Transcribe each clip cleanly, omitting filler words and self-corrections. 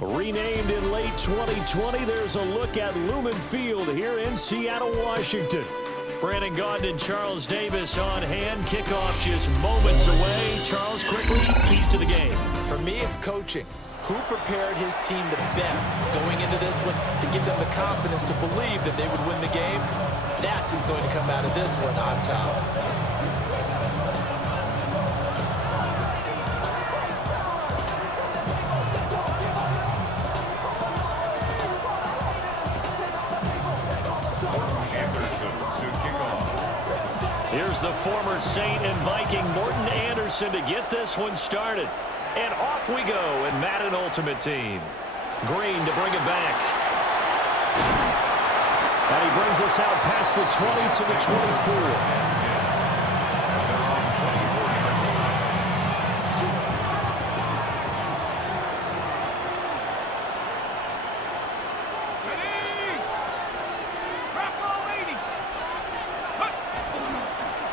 Renamed in late 2020, there's a look at Lumen Field here in Seattle, Washington. Brandon Gaudin and Charles Davis on hand. Kickoff just moments away. Charles, quickly, keys to the game. For me, it's coaching. Who prepared his team the best going into this one to give them the confidence to believe that they would win the game? That's who's going to come out of this one on top. Here's the former Saint and Viking Morton Anderson to get this one started. And off we go in Madden Ultimate Team. Green to bring it back. And he brings us out past the 20 to the 24.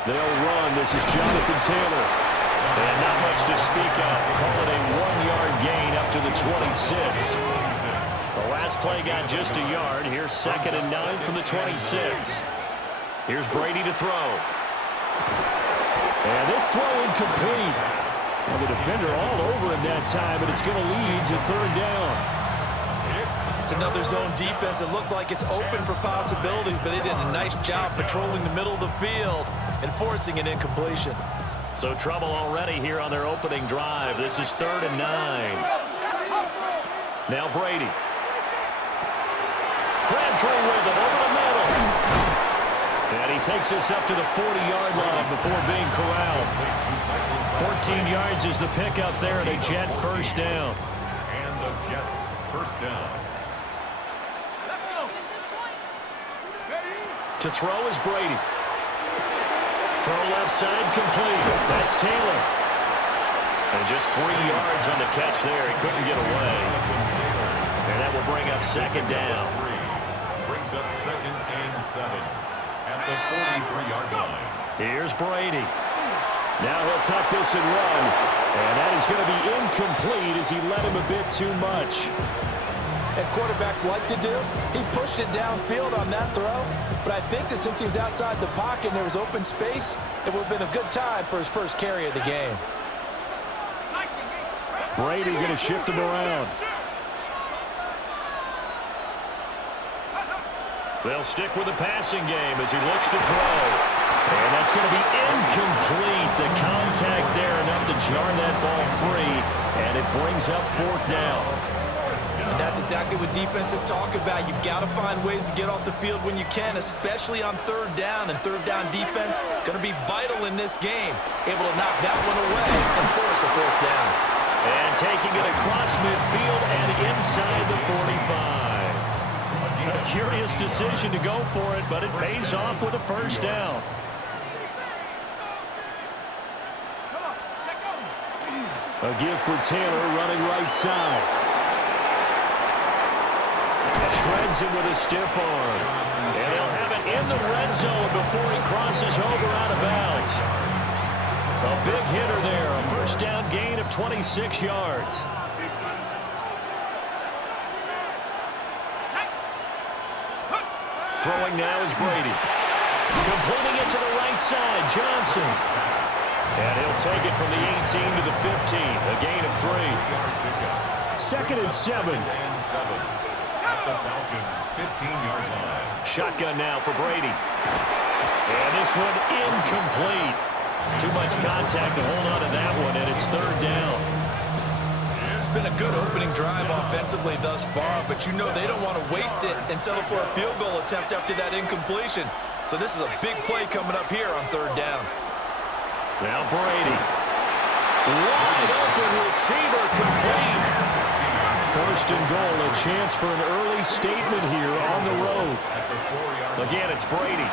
They'll run. This is Jonathan Taylor. And not much to speak of. Call it a 1-yard gain up to the 26. The last play got just a yard. Here's 2nd and 9 from the 26. Here's Brady to throw. And this throw incomplete. Well, the defender all over him that time, but it's going to lead to 3rd down. It's another zone defense. It looks like it's open for possibilities, but they did a nice job patrolling the middle of the field and forcing an incompletion. So trouble already here on their opening drive. This is 3rd and 9. Now Brady. Crabtree with it over the middle. And he takes us up to the 40-yard line before being corralled. 14 yards is the pickup there and a Jet first down. And the Jets first down. To throw is Brady. Throw left side complete. That's Taylor. And just 3 yards on the catch there. He couldn't get away. And that will bring up 2nd down. Brings up 2nd and 7 at the 43-yard line. Here's Brady. Now he'll tuck this and run. And that is going to be incomplete as he led him a bit too much. As quarterbacks like to do, he pushed it downfield on that throw. But I think that since he was outside the pocket and there was open space, it would have been a good time for his first carry of the game. Brady going to shift him around. They'll stick with the passing game as he looks to throw. And that's going to be incomplete. The contact there enough to jar that ball free. And it brings up 4th down. And that's exactly what defenses talk about. You've got to find ways to get off the field when you can, especially on 3rd down. And 3rd down defense going to be vital in this game. Able to knock that one away and force a 4th down. And taking it across midfield and inside the 45. A curious decision to go for it, but it pays off with a first down. A give for Taylor running right side. Shreds him with a stiff arm. And he'll have it in the red zone before he crosses over out of bounds. A big hitter there. A first down gain of 26 yards. Throwing now is Brady. Completing it to the right side, Johnson. And he'll take it from the 18 to the 15. A gain of 3. 2nd and 7. At the Falcons' 15-yard line. Shotgun now for Brady. And this one incomplete. Too much contact to hold on to that one, and it's 3rd down. It's been a good opening drive offensively thus far, but you know they don't want to waste it and settle for a field goal attempt after that incompletion. So this is a big play coming up here on 3rd down. Now Brady. Wide open receiver complete. 1st and goal, a chance for an early statement here on the road. Again, it's Brady.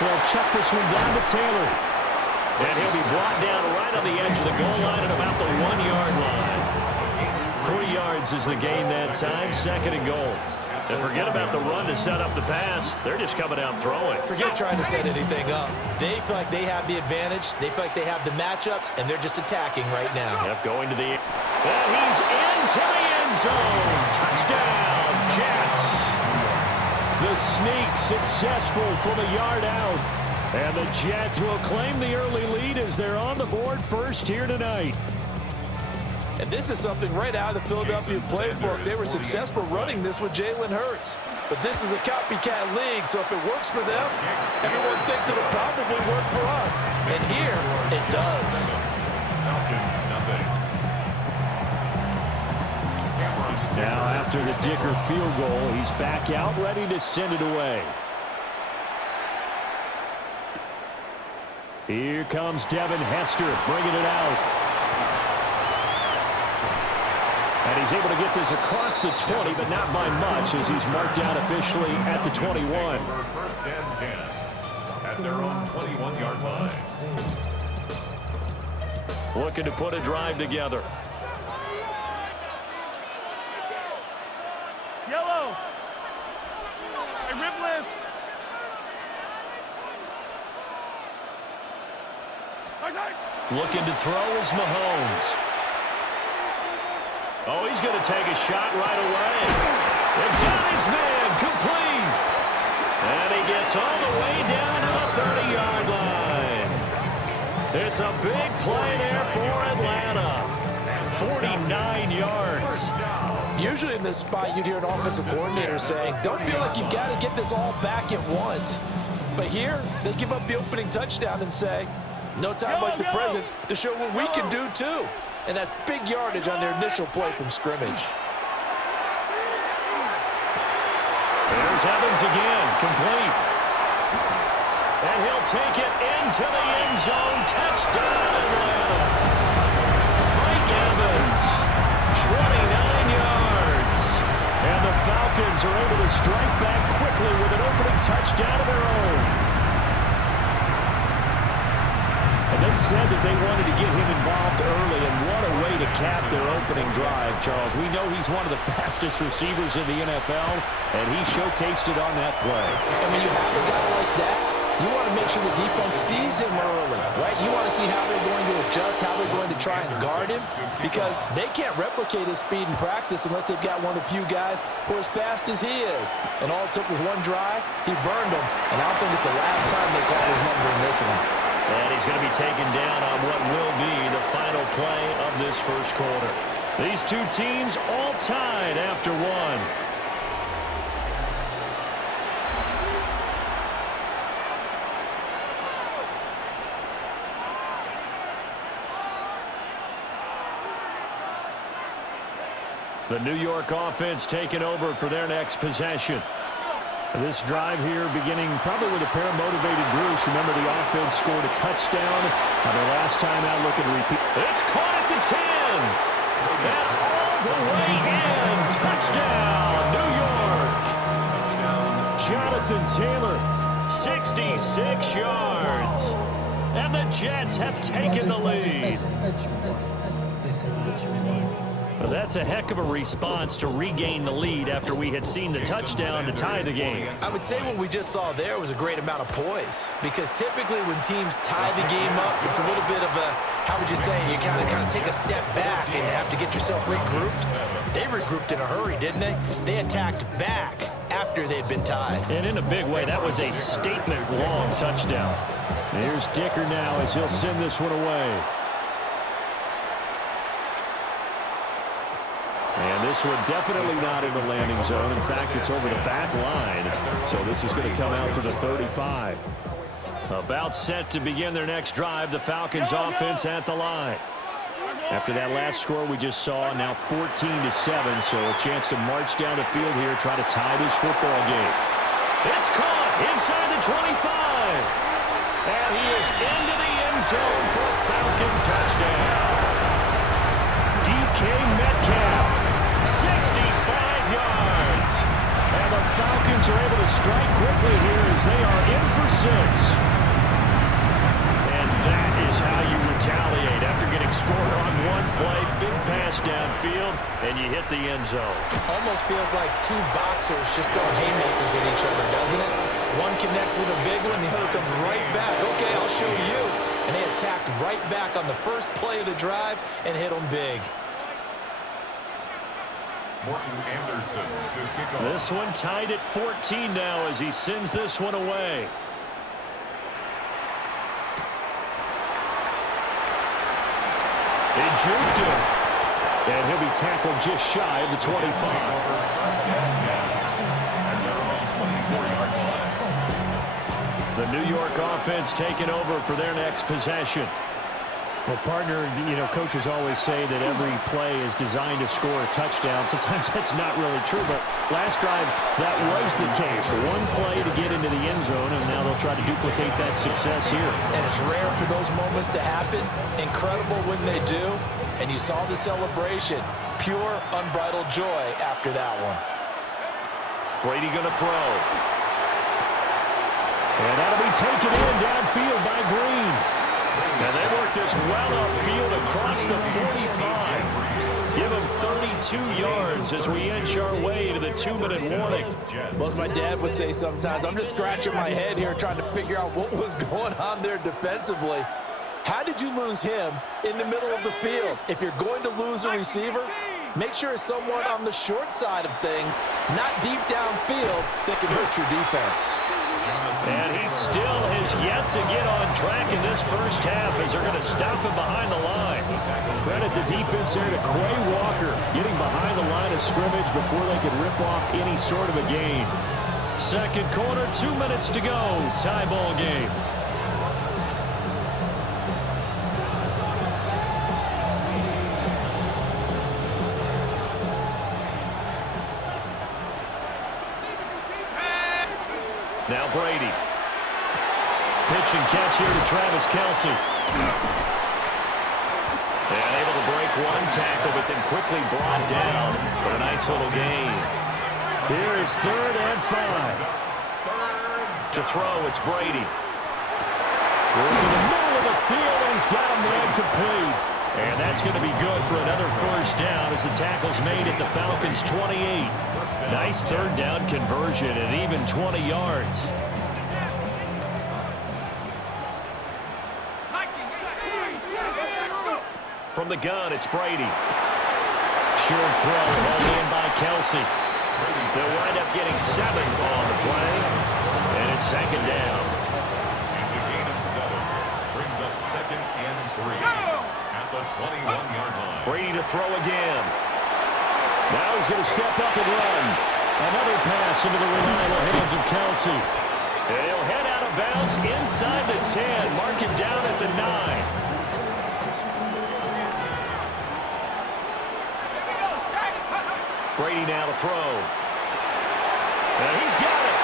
They'll check this one down to Taylor. And he'll be brought down right on the edge of the goal line at about the 1-yard line. 3 yards is the gain that time, 2nd and goal. And forget about the run to set up the pass. They're just coming out throwing. Forget trying to set anything up. They feel like they have the advantage. They feel like they have the matchups, and they're just attacking right now. Yep, going to the... And he's in into the end zone. Touchdown, Jets. The sneak successful from a yard out. And the Jets will claim the early lead as they're on the board first here tonight. And this is something right out of the Philadelphia playbook. They were successful running this with Jalen Hurts. But this is a copycat league, so if it works for them, everyone thinks it'll probably work for us. And here, it does. Falcons, nothing. Now after the Dicker field goal, he's back out ready to send it away. Here comes Devin Hester bringing it out. And he's able to get this across the 20, but not by much as he's marked down officially at the 21. First and 10 at their own 21-yard line. Looking to put a drive together. Yellow. Hey, rip list. Looking to throw is Mahomes. Oh, he's going to take a shot right away. And got his man complete. And he gets all the way down to the 30-yard line. It's a big play there for Atlanta. 49 yards. Usually in this spot, you'd hear an offensive coordinator saying, don't feel like you've got to get this all back at once. But here, they give up the opening touchdown and say, no time like the present to show what we can do too. And that's big yardage on their initial play from scrimmage. There's Evans again, complete. And he'll take it into the end zone. Touchdown, Atlanta. Mike Evans, 29 yards. And the Falcons are able to strike back quickly with an opening touchdown of their own. And they said that they wanted to get him involved early, and what a way to cap their opening drive, Charles. We know he's one of the fastest receivers in the NFL, and he showcased it on that play. And when you have a guy like that, you want to make sure the defense sees him early, right? You want to see how they're going to adjust, how they're going to try and guard him, because they can't replicate his speed in practice unless they've got one of the few guys who are as fast as he is. And all it took was one drive. He burned him, and I don't think it's the last time they call his number in this one. And he's going to be taken down on what will be the final play of this first quarter. These two teams all tied after one. The New York offense taking over for their next possession. This drive here beginning probably with a pair of motivated groups. Remember, the offense scored a touchdown on their last time out, looking to repeat. It's caught at the 10. And all the way in. Touchdown, New York. Jonathan Taylor, 66 yards. And the Jets have taken the lead. Well, that's a heck of a response to regain the lead after we had seen the touchdown to tie the game. I would say what we just saw there was a great amount of poise, because typically when teams tie the game up, it's a little bit of a, how would you say, you kind of take a step back and have to get yourself regrouped. They regrouped in a hurry, didn't they? They attacked back after they'd been tied. And in a big way, that was a statement-long touchdown. Here's Dicker now as he'll send this one away. And this one definitely not in the landing zone. In fact, it's over the back line. So this is going to come out to the 35. About set to begin their next drive, the Falcons offense at the line. After that last score we just saw, now 14-7. So a chance to march down the field here, try to tie this football game. It's caught inside the 25. And he is into the end zone for a Falcon touchdown. DK Metcalf, 65 yards. And the Falcons are able to strike quickly here as they are in for 6. And that is how you retaliate after getting scored on one play. Big pass downfield, and you hit the end zone. Almost feels like two boxers just throwing haymakers at each other, doesn't it? One connects with a big one, the other comes right back. Okay, I'll show you. And they attacked right back on the first play of the drive and hit them big. Morton Anderson to kick off. This one tied at 14 now as he sends this one away. He juked him. And he'll be tackled just shy of the 25. The New York offense taking over for their next possession. Well, partner, coaches always say that every play is designed to score a touchdown. Sometimes that's not really true, but last drive, that was the case. One play to get into the end zone, and now they'll try to duplicate that success here. And it's rare for those moments to happen. Incredible when they do. And you saw the celebration. Pure, unbridled joy after that one. Brady going to throw. And that'll be taken in downfield by Green. And they work this well upfield across the 45. Give him 32 yards as we inch our way to the 2-minute warning. Well, as my dad would say sometimes, I'm just scratching my head here trying to figure out what was going on there defensively. How did you lose him in the middle of the field? If you're going to lose a receiver, make sure it's someone on the short side of things, not deep downfield, that can hurt your defense. And he still has yet to get on track in this first half as they're going to stop him behind the line. Credit the defense there to Quay Walker getting behind the line of scrimmage before they could rip off any sort of a gain. Second quarter, 2 minutes to go. Tie ball game. Now Brady. Pitch and catch here to Travis Kelce. And able to break one tackle, but then quickly brought down for a nice little gain. Here is 3rd and 5. To throw, it's Brady. Working the middle of the field, and he's got a man complete. And that's going to be good for another first down as the tackle's made at the Falcons' 28. Nice 3rd down conversion and even 20 yards. From the gun, it's Brady. Short throw, hauled in by Kelce. They'll wind up getting 7 on the play. And it's 2nd down. It's a gain of 7. Brings up 2nd and 3. At the 21-yard line. Brady to throw again. Now he's going to step up and run. Another pass into the reliable hands of Kelce. And he'll head out of bounds inside the 10. Mark it down at the 9. Brady now to throw. And he's got it.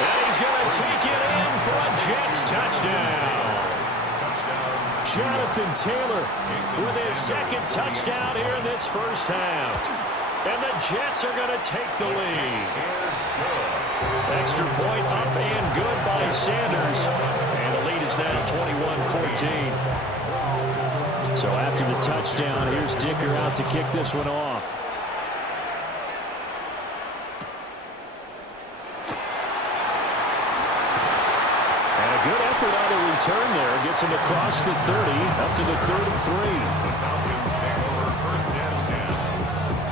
And he's going to take it in for a Jets touchdown. Jonathan Taylor with his 2nd touchdown here in this first half. And the Jets are going to take the lead. Extra point up and good by Sanders. And the lead is now 21-14. So after the touchdown, here's Dicker out to kick this one off. Turn there, gets him across the 30, up to the 33. The Falcons take over 1st and 10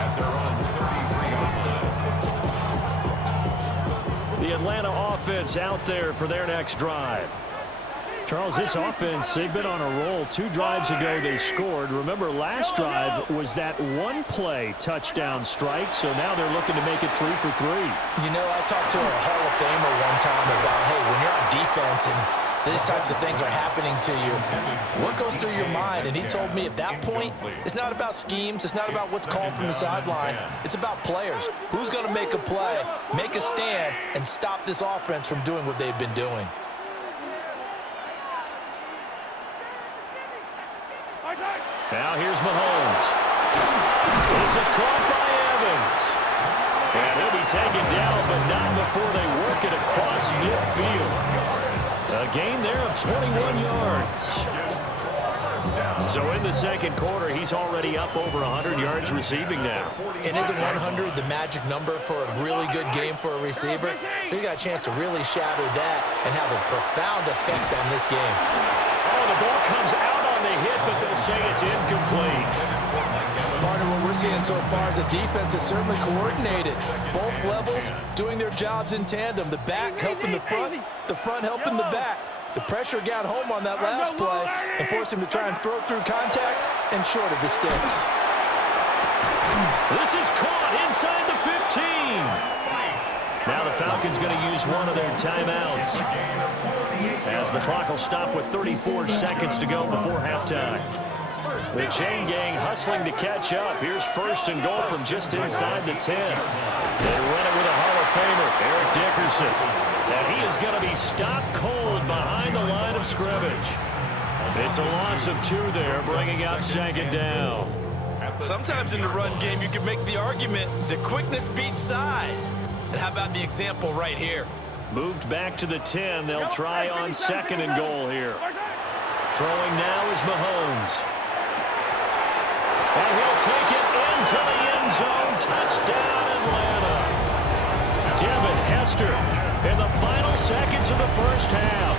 at their own 33-yard line. The Atlanta offense out there for their next drive. Charles, this offense, they've been on a roll. 2 drives ago they scored. Remember, last drive was that 1-play touchdown strike, so now they're looking to make it 3 for 3. You know, I talked to a Hall of Famer one time about, hey, when you're on defense and these types of things are happening to you, what goes through your mind? And he told me at that point, it's not about schemes. It's not about what's called from the sideline. It's about players. Who's going to make a play, make a stand, and stop this offense from doing what they've been doing? Now here's Mahomes. This is caught by Evans. And he'll be taken down, but not before they work it across midfield. A gain there of 21 yards. So in the second quarter, he's already up over 100 yards receiving now. And isn't 100 the magic number for a really good game for a receiver? So you got a chance to really shatter that and have a profound effect on this game. Oh, the ball comes out on the hit, but they'll say it's incomplete. Partner, what we're seeing so far is a defense that's certainly coordinated. Both levels doing their jobs in tandem. The back helping the front helping the back. The pressure got home on that last play and forced him to try and throw through contact and short of the sticks. This is caught inside the 15. Now the Falcons going to use one of their timeouts, as the clock will stop with 34 seconds to go before halftime. The chain gang hustling to catch up. Here's first and goal from just inside the 10. They run it with a Hall of Famer, Eric Dickerson. And he is going to be stopped cold behind the line of scrimmage. It's a loss of 2 there, bringing out second down. Sometimes in the run game, you can make the argument that quickness beats size. And how about the example right here? Moved back to the 10. They'll try on second and goal here. Throwing now is Mahomes. And he'll take it into the end zone. Touchdown, Atlanta. Devin Hester in the final seconds of the first half.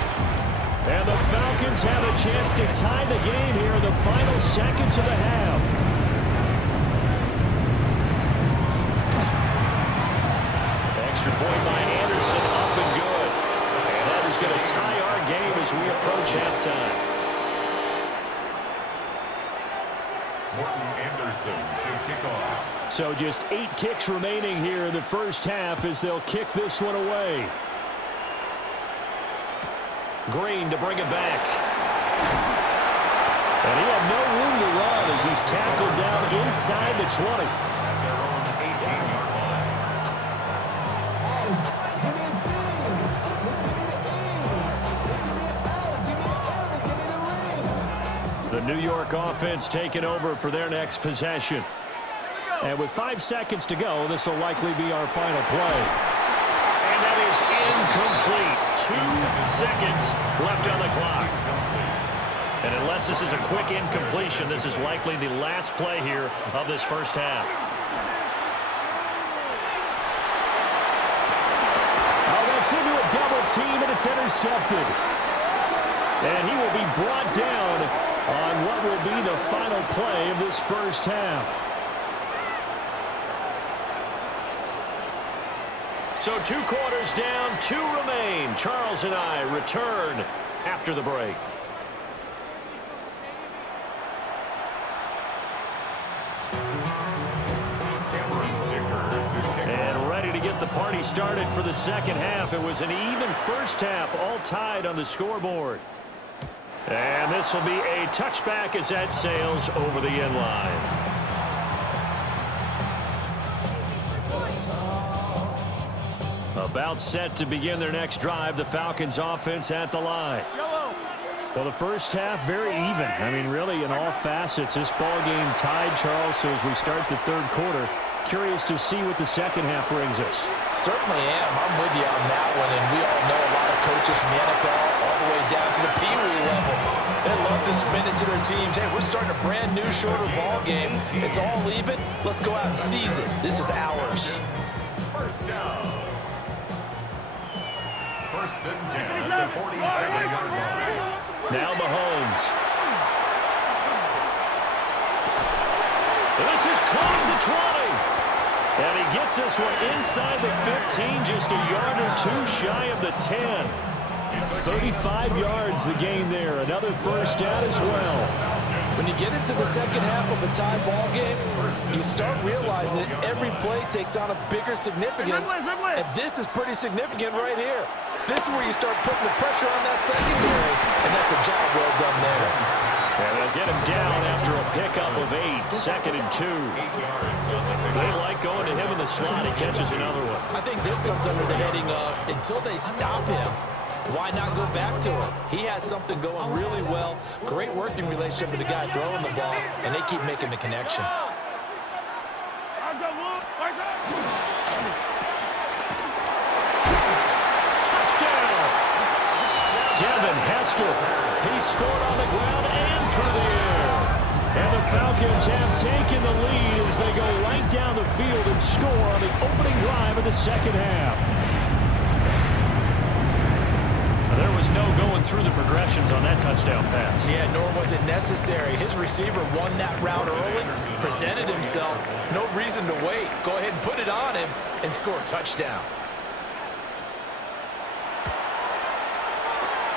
And the Falcons have a chance to tie the game here in the final seconds of the half. Extra point by Anderson, up and good. And that is going to tie our game as we approach halftime. Morton Anderson to kick off. So just 8 ticks remaining here in the first half as they'll kick this one away. Green to bring it back. And he had no room to run as he's tackled down inside the 20. The New York offense taking over for their next possession. And with 5 seconds to go, this will likely be our final play. And that is incomplete. 2 seconds left on the clock. And unless this is a quick incompletion, this is likely the last play here of this first half. Oh, that's into a double team, and it's intercepted. And he will be brought down on what will be the final play of this first half. So 2 quarters down, 2 remain. Charles and I return after the break. And ready to get the party started for the second half. It was an even first half, all tied on the scoreboard. And this will be a touchback as that sails over the end line. About set to begin their next drive, the Falcons offense at the line. Well, the first half, very even. I mean, really, in all facets, this ball game tied, Charles. So as we start the third quarter, curious to see what the second half brings us. Certainly am. I'm with you on that one. And we all know a lot of coaches from the NFL all the way down to the Pee Wee level. They love to spin it to their teams. Hey, we're starting a brand new, shorter ball game. It's all even. Let's go out and seize it. This is ours. First down. First and 10 at the 47-yard line. Now Mahomes. This is caught at the 20. And he gets this one inside the 15, just a yard or 2 shy of the 10. 35 yards the gain there. Another first down as well. When you get into the second half of a tie ball game, you start realizing that every play takes on a bigger significance. And this is pretty significant right here. This is where you start putting the pressure on that secondary. And that's a job well done there. And they'll get him down after a pickup of 8. Second and 2. They like going to him in the slot. He catches another one. I think this comes under the heading of until they stop him, why not go back to him? He has something going really well. Great working relationship with the guy throwing the ball, and they keep making the connection. Touchdown! Devin Hester. He scored on the ground and through the air. And the Falcons have taken the lead as they go right down the field and score on the opening drive of the second half. They're there was no going through the progressions on that touchdown pass. Yeah, nor was it necessary. His receiver won that route early, presented himself. No reason to wait. Go ahead and put it on him and score a touchdown.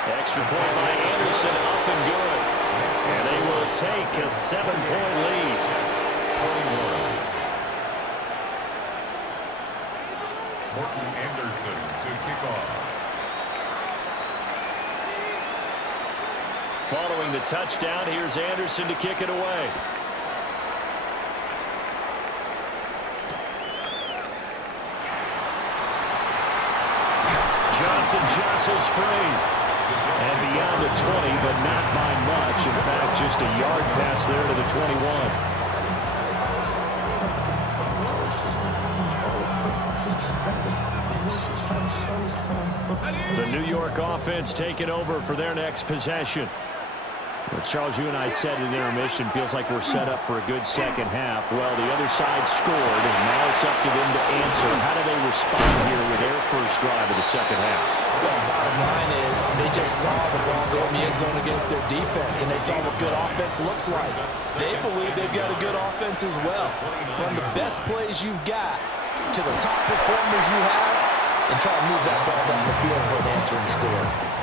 Extra point by Anderson, up and good. And they will take a 7-point lead. Morton Anderson to kick off. Following the touchdown, here's Anderson to kick it away. Johnson jostles free. And beyond the 20, but not by much. In fact, just a yard pass there to the 21. The New York offense taking over for their next possession. Well, Charles, you and I said in intermission, feels like we're set up for a good second half. Well, the other side scored, and now it's up to them to answer. How do they respond here with their first drive of the second half? Well, bottom line is they just saw the ball go in the end zone against their defense, and they saw what good offense looks like. They believe they've got a good offense as well. Run the best plays you've got to the top performers you have, and try to move that ball down the field for an answering score.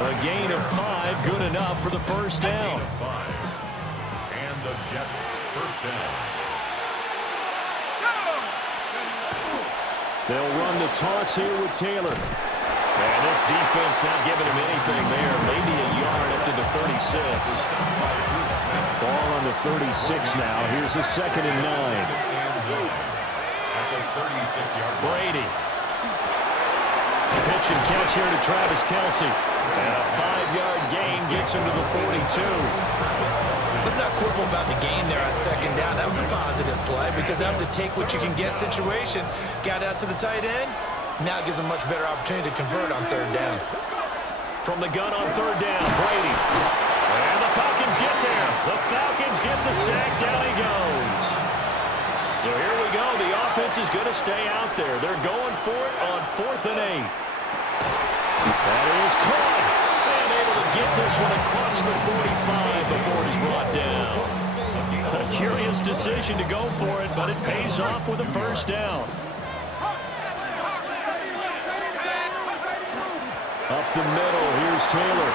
A gain of 5, good enough for the first down. And the Jets first down. They'll run the toss here with Taylor. And this defense not giving him anything there. Maybe a yard up to the 36. Ball on the 36 now. Here's a 2nd and 9. At the 36-yard line. Brady. Pitch and catch here to Travis Kelce. And a 5-yard gain gets him to the 42. Let's not quibble about the game there on 2nd down. That was a positive play because that was a take-what-you-can-get situation. Got out to the tight end. Now it gives him a much better opportunity to convert on 3rd down. From the gun on 3rd down, Brady. And the Falcons get there. The Falcons get the sack. Down he goes. So here we go. The offense is going to stay out there. They're going for it on 4th and 8. That is caught. And able to get this one across the 45 before it is brought down. A curious decision to go for it, but it pays off with a first down. Up the middle, here's Taylor.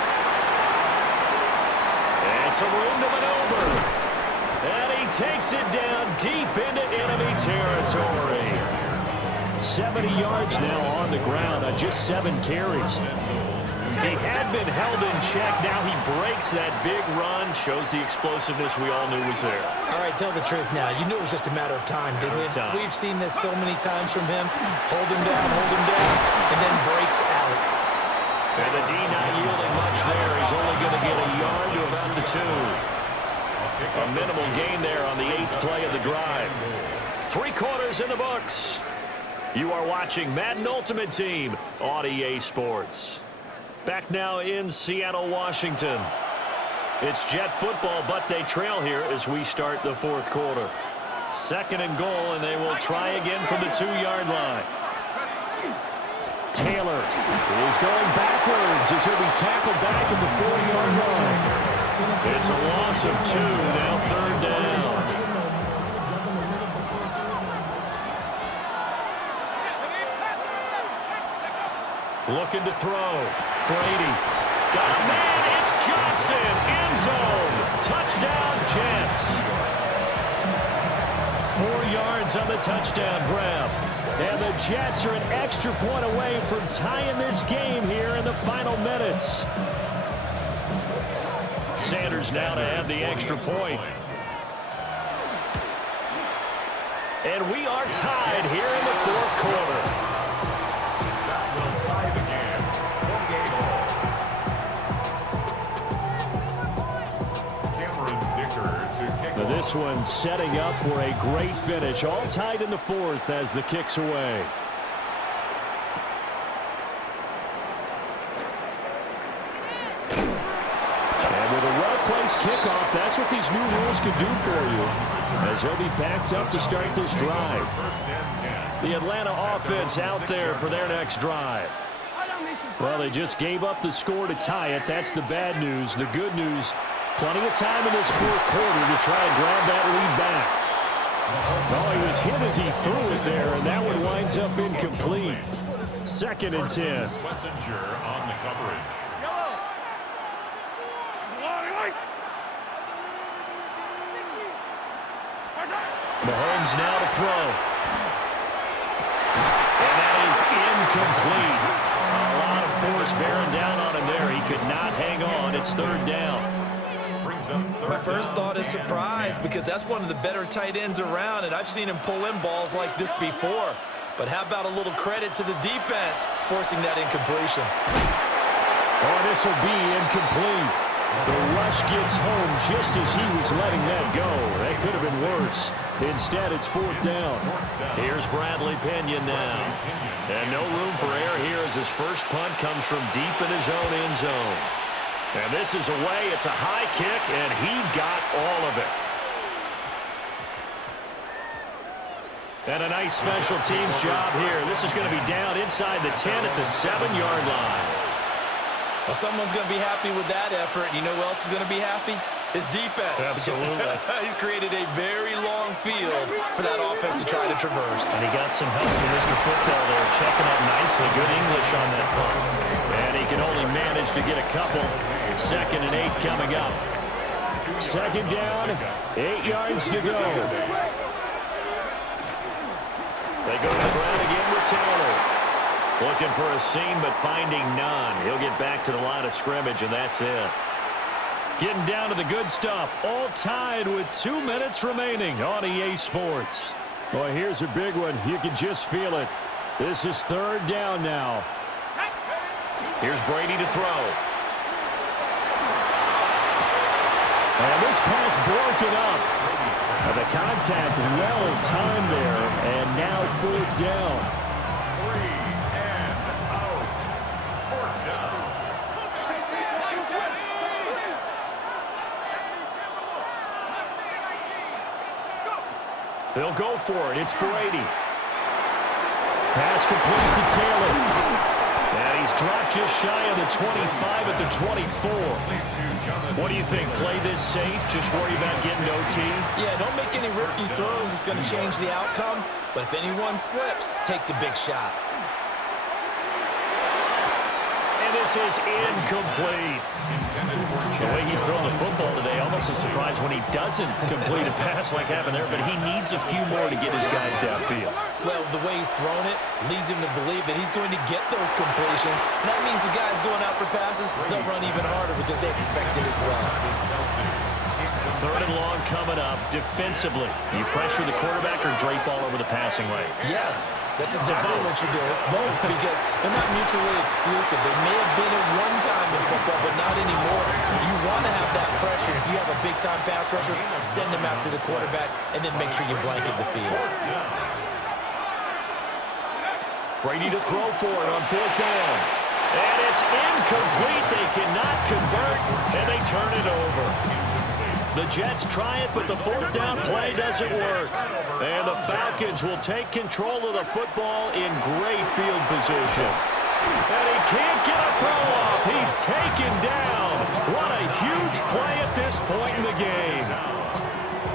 And some room to maneuver. And he takes it down deep into enemy territory. 70 yards now on the ground on just 7 carries. He had been held in check. Now he breaks that big run. Shows the explosiveness we all knew was there. All right, tell the truth now. You knew it was just a matter of time, didn't you? We've seen this so many times from him. Hold him down, and then breaks out. And the D not yielding much there. He's only going to get a yard to about the 2. A minimal gain there on the 8th play of the drive. 3 quarters in the books. You are watching Madden Ultimate Team on EA Sports. Back now in Seattle, Washington. It's Jet football, but they trail here as we start the 4th quarter. 2nd and goal, and they will try again from the 2-yard line. Taylor is going backwards as he'll be tackled back at the 4-yard line. It's a loss of 2, now 3rd down. Looking to throw. Brady. Got a man. It's Johnson. End zone. Touchdown, Jets. 4 yards on the touchdown grab. And the Jets are an extra point away from tying this game here in the final minutes. Sanders now to have the extra point. And we are tied here in the 4th quarter. This one setting up for a great finish. All tied in the 4th as the kick's away. And with a well-placed kickoff, that's what these new rules can do for you. As he'll be backed up to start this drive. The Atlanta offense out there for their next drive. I don't need to Well, they just gave up the score to tie it. That's the bad news. The good news, plenty of time in this fourth quarter to try and grab that lead back. Oh, he was hit as he threw it there, and that one winds up incomplete. 2nd and 10. Schlesinger on the coverage. Mahomes now to throw. And that is incomplete. A lot of force bearing down on him there. He could not hang on. It's 3rd down. My first thought is surprise because that's one of the better tight ends around, and I've seen him pull in balls like this before. But how about a little credit to the defense forcing that incompletion? Oh, this will be incomplete. The rush gets home just as he was letting that go. That could have been worse. Instead, it's 4th down. Here's Bradley Pinion now. And no room for error here as his first punt comes from deep in his own end zone. And this is away. It's a high kick, and he got all of it. And a nice special teams job here. This is going to be down inside the 10 at the 7-yard line. Well, someone's going to be happy with that effort. You know who else is going to be happy? His defense. Absolutely. He's created a very long field for that offense to try to traverse. And he got some help from Mr. Football there, checking up nicely. Good English on that punt. And he can only manage to get a couple. 2nd and 8 coming up. 2nd down, 8 yards to go. They go to the ground again with Taylor. Looking for a seam, but finding none. He'll get back to the line of scrimmage, and that's it. Getting down to the good stuff. All tied with 2 minutes remaining on EA Sports. Boy, here's a big one. You can just feel it. This is 3rd down now. Here's Brady to throw. And this pass broken up. And the contact well timed there. And now 4th down. They'll go for it. It's Brady. Pass complete to Taylor. And he's dropped just shy of the 25 at the 24. What do you think? Play this safe? Just worry about getting OT? Yeah, don't make any risky throws. It's going to change the outcome. But if anyone slips, take the big shot. And this is incomplete. The way he's throwing the football today, almost a surprise when he doesn't complete a pass like happened there, but he needs a few more to get his guys downfield. Well, the way he's thrown it leads him to believe that he's going to get those completions. And that means the guys going out for passes, they'll run even harder because they expect it as well. 3rd and long coming up. Defensively, you pressure the quarterback or drape all over the passing lane? Yes, that's exactly what you do. It's both because they're not mutually exclusive. They may have been at one time in football, but not anymore. You want to have that pressure. If you have a big-time pass rusher, send him after the quarterback, and then make sure you blanket the field. Brady to throw for it on 4th down. And it's incomplete. They cannot convert, and they turn it over. The Jets try it, but the 4th down play doesn't work. And the Falcons will take control of the football in great field position. And he can't get a throw off. He's taken down. What a huge play at this point in the game.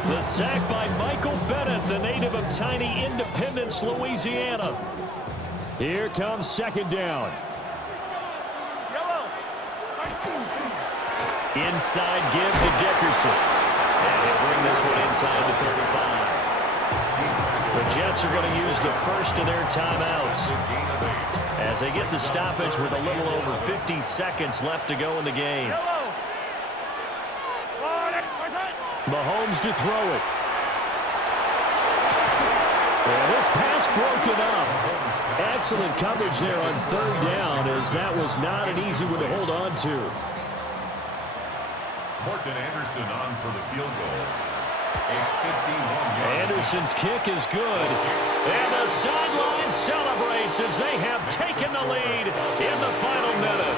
The sack by Michael Bennett, the native of tiny Independence, Louisiana. Here comes 2nd down. Inside give to Dickerson. And he'll bring this one inside the 35. The Jets are going to use the first of their timeouts as they get the stoppage with a little over 50 seconds left to go in the game. Mahomes to throw it. And this pass broken up. Excellent coverage there on 3rd down, as that was not an easy one to hold on to. Morton Anderson on for the field goal. A 51-yard. Anderson's kick is good. And the sideline celebrates as they have taken the lead in the final minute.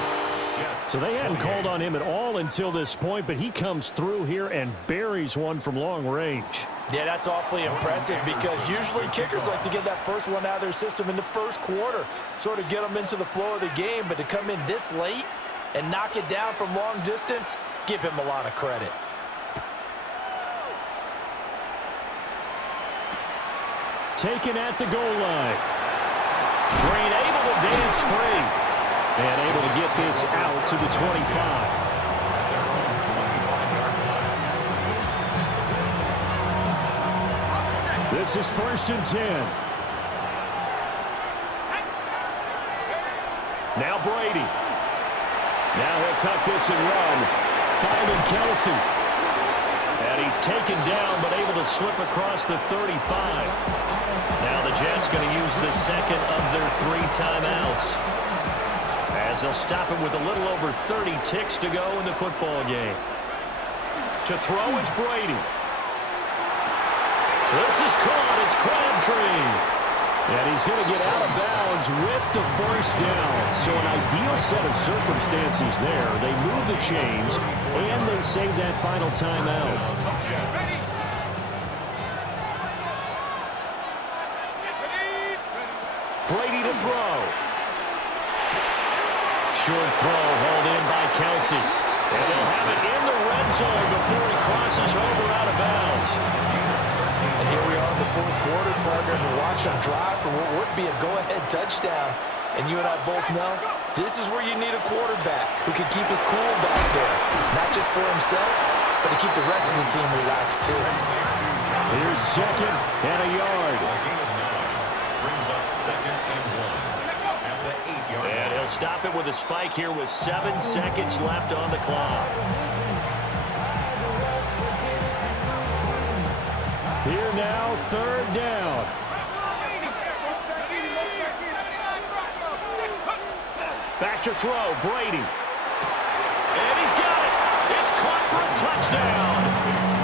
Jets. So they hadn't called on him at all until this point, but he comes through here and buries one from long range. Yeah, that's awfully impressive because usually kickers like to get that first one out of their system in the first quarter, sort of get them into the flow of the game, but to come in this late and knock it down from long distance, give him a lot of credit. Taken at the goal line. Green able to dance free and able to get this out to the 25. This is 1st and 10. Now Brady. Now he'll tuck this and run. Finding Kelsey. And he's taken down but able to slip across the 35. Now the Jets going to use the second of their 3 timeouts, as they'll stop it with a little over 30 ticks to go in the football game. To throw is Brady. This is caught. It's Crabtree. And he's going to get out of bounds with the first down. So an ideal set of circumstances there. They move the chains, and they save that final timeout. Brady to throw. Short throw hauled in by Kelsey. And they'll have it in the red zone before he crosses over out of bounds. And here we are in the fourth quarter, partner, and we're watching them drive for what would be a go-ahead touchdown. And you and I both know this is where you need a quarterback who can keep his cool back there, not just for himself, but to keep the rest of the team relaxed too. Here's second and a yard. Brings up 2nd and 1 at the 8-yard line. And he'll stop it with a spike here with 7 seconds left on the clock. Here now, 3rd down. Back to throw, Brady. And he's got it. It's caught for a touchdown.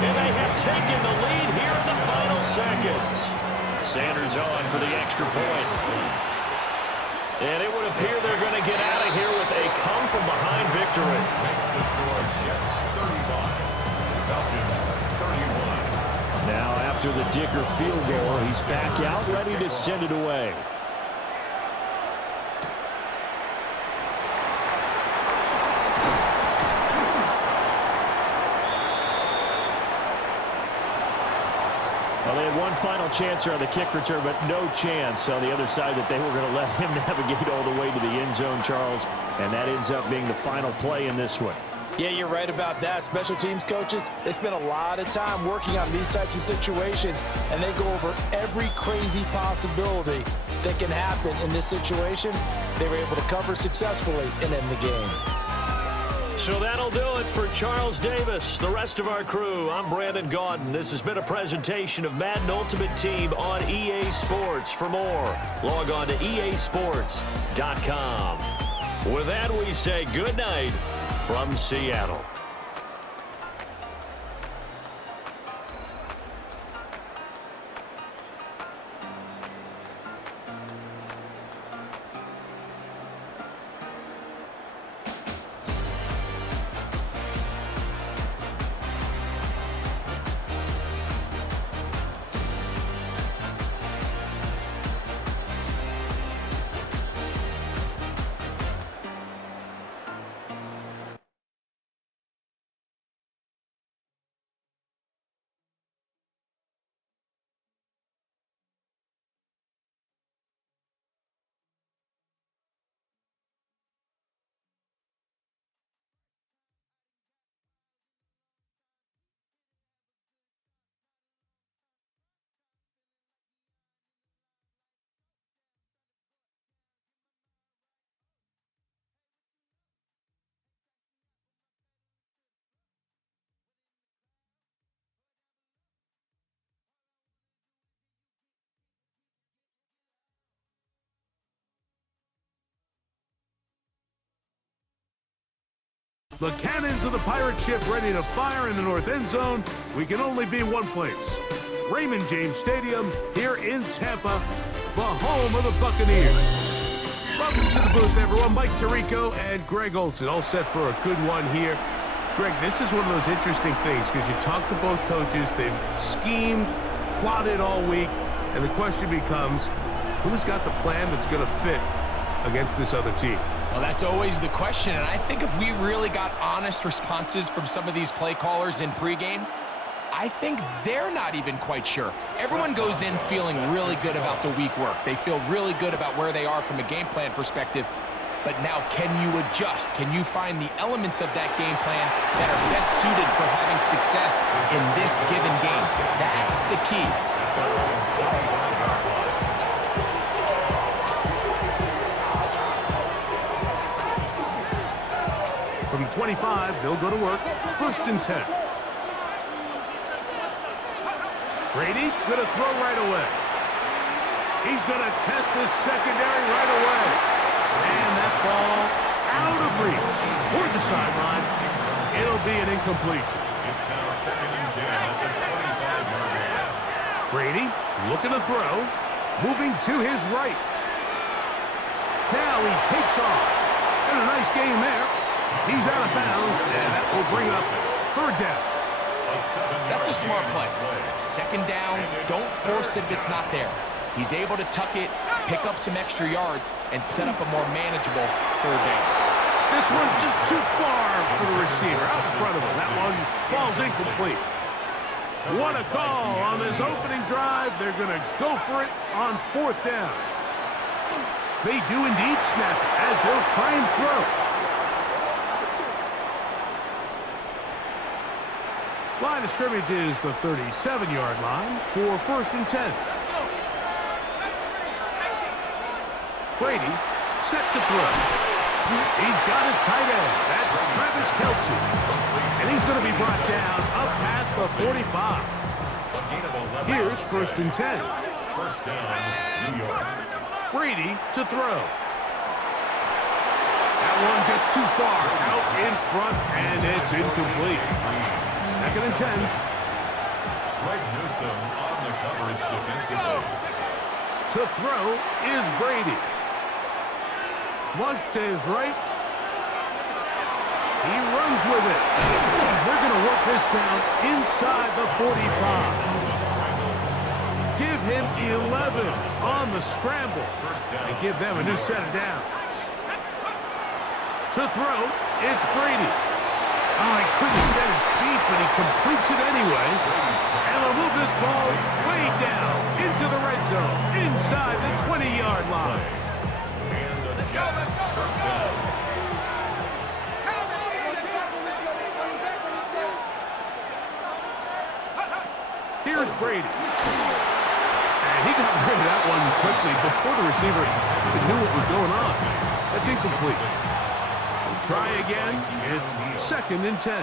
And they have taken the lead here in the final seconds. Sanders on for the extra point. And it would appear they're going to get out of here with a come-from-behind victory. Makes the score Jets 35, Falcons 31. Now, after the Dicker field goal, he's back out, ready to send it away. Well, they had one final chance here on the kick return, but no chance on the other side that they were going to let him navigate all the way to the end zone, Charles. And that ends up being the final play in this one. Yeah, you're right about that. Special teams coaches, they spend a lot of time working on these types of situations, and they go over every crazy possibility that can happen in this situation. They were able to cover successfully and end the game. So that'll do it for Charles Davis, the rest of our crew. I'm Brandon Gaudin. This has been a presentation of Madden Ultimate Team on EA Sports. For more, log on to easports.com. With that, we say good night from Seattle. The cannons of the pirate ship ready to fire in the north end zone. We can only be one place. Raymond James Stadium here in Tampa, the home of the Buccaneers. Welcome to the booth, everyone. Mike Tirico and Greg Olson, all set for a good one here. Greg, this is one of those interesting things because you talk to both coaches. They've schemed, plotted all week, and the question becomes, who's got the plan that's going to fit against this other team? Well, that's always the question, and I think if we really got honest responses from some of these play callers in pregame, I think they're not even quite sure. Everyone goes in feeling really good about the week work. They feel really good about where they are from a game plan perspective. But now, can you adjust? Can you find the elements of that game plan that are best suited for having success in this given game? That's the key. From 25, they'll go to work. 1st and 10. Brady going to throw right away. He's going to test this secondary right away. And that ball out of reach toward the sideline. It'll be an incompletion. It's now 2nd and 10 at the 25-yard line. Brady looking to throw. Moving to his right. Now he takes off. And a nice gain there. He's out of bounds, and that will bring up 3rd down. That's a smart play. 2nd down, don't force it if it's not there. He's able to tuck it, pick up some extra yards, and set up a more manageable 3rd down. This one just too far for the receiver out in front of him. That one falls incomplete. What a call on this opening drive. They're going to go for it on 4th down. They do indeed snap it as they'll try and throw. Line of scrimmage is the 37-yard line for 1st and 10. Brady set to throw. He's got his tight end. That's Travis Kelce. And he's going to be brought down up past the 45. Here's 1st and 10. 1st down, New York. Brady to throw. That one just too far out in front, and it's incomplete. 2nd and 10. Greg Newsome on the coverage defensively. To throw is Brady. Flush to his right. He runs with it. They're going to work this down inside the 45. Give him 11 on the scramble and give them a new set of downs. To throw, it's Brady. Oh, he couldn't set his feet, but he completes it anyway. And they'll move this ball way down into the red zone, inside the 20-yard line. And the Jets, 1st down. Here's Brady. And he got rid of that one quickly before the receiver even knew what was going on. That's incomplete. Try again. It's 2nd and 10.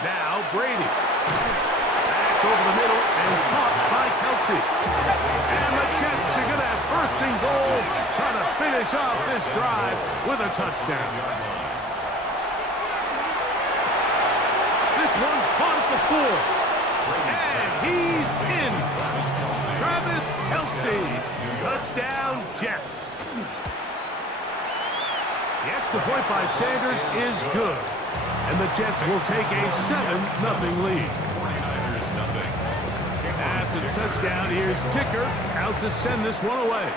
Now Brady. That's over the middle and caught by Kelce. And the Jets are going to have 1st and goal, trying to finish off this drive with a touchdown. This one caught at the 4. And he's in. Travis Kelce. Touchdown, Jets. The extra point by Sanders is good. And the Jets will take a 7-0 lead. 49ers nothing. After the touchdown, here's Ticker out to send this one away.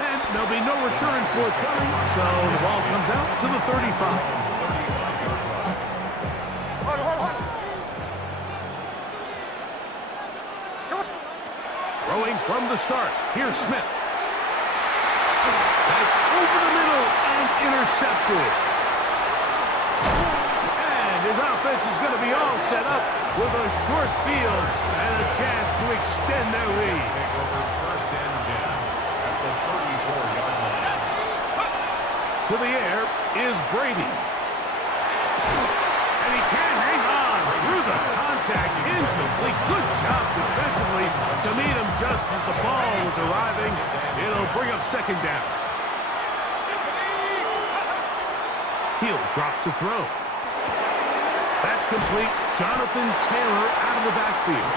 And there'll be no return forthcoming, so the ball comes out to the 35. Throwing from the start. Here's Smith. That's over the middle and intercepted. And his offense is going to be all set up with a short field and a chance to extend their lead. Take over 1st and 10 at the 34-yard line. To the air is Brady. And he can't hang on through the contact. Incomplete. Good job defensively to meet him just as the ball was arriving. It'll bring up 2nd down. He'll drop to throw. That's complete. Jonathan Taylor out of the backfield.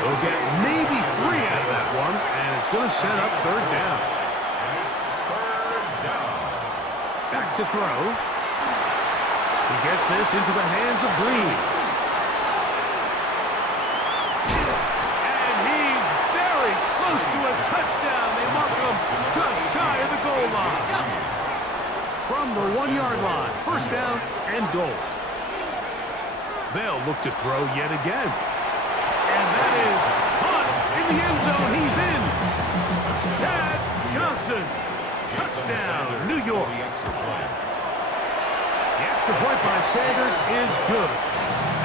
They'll get maybe 3 out of that one, and it's going to set up third down. And it's third down. Back to throw. He gets this into the hands of Green. And he's very close to a touchdown. They mark him just shy of the goal line. From the 1-yard line, first down and goal. They'll look to throw yet again. And that is caught in the end zone. He's in. Chad Johnson. Touchdown, New York. The extra point by Sanders is good.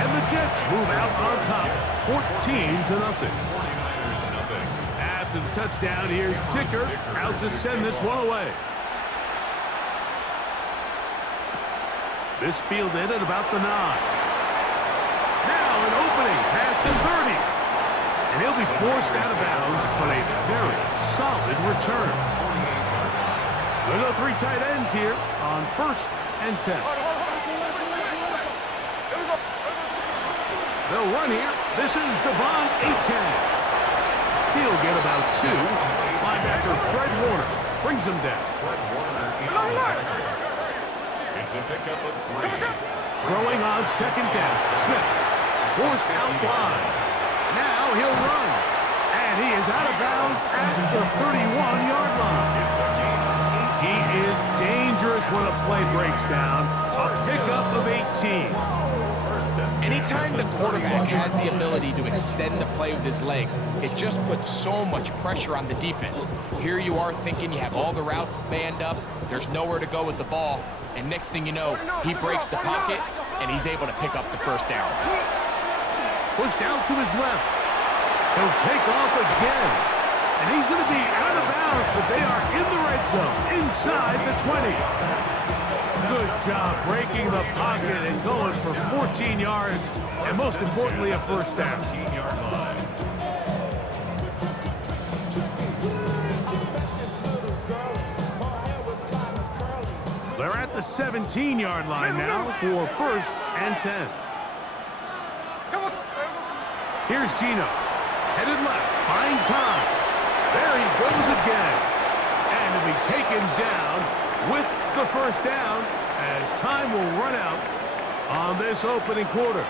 And the Jets move out on top, 14-0. 49ers nothing. After the touchdown, here's Dicker out to send this one away. This fielded at about the 9. Now an opening past the 30. And he'll be forced out of bounds, but a very solid return. There are 3 tight ends here on 1st and 10. They'll run here. This is Devon Achane. He'll get about 2. Linebacker Fred Warner brings him down. It's a pickup of 3. Throwing on 2nd down. Smith forced out wide. Now he'll run. And he is out of bounds at the 31-yard line. He is dangerous when a play breaks down. A pickup of 18. Anytime the quarterback has the ability to extend the play with his legs, it just puts so much pressure on the defense. Here you are thinking you have all the routes banned up, there's nowhere to go with the ball, and next thing you know, he breaks the pocket, and he's able to pick up the first down. Pushed out to his left. He'll take off again. And he's going to be out of bounds, but they are in the red zone, inside the 20. Good job breaking the pocket and going for 14 yards, and most importantly, a first down. 17-yard line. They're at the 17-yard line now for 1st and 10. Here's Gino. Headed left, buying time. There he goes again. And to be taken down with the first down as time will run out on this opening quarter.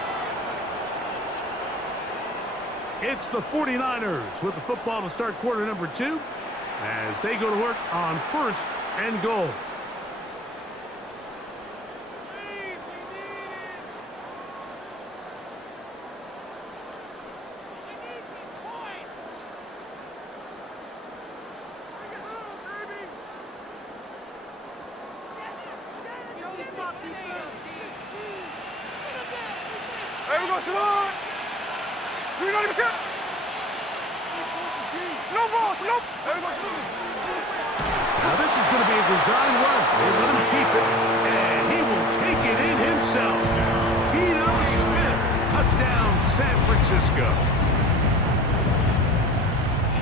It's the 49ers with the football to start quarter number 2 as they go to work on 1st and goal. Now this is going to be a design run. They let him keep it, and he will take it in himself. Geno Smith, touchdown, San Francisco.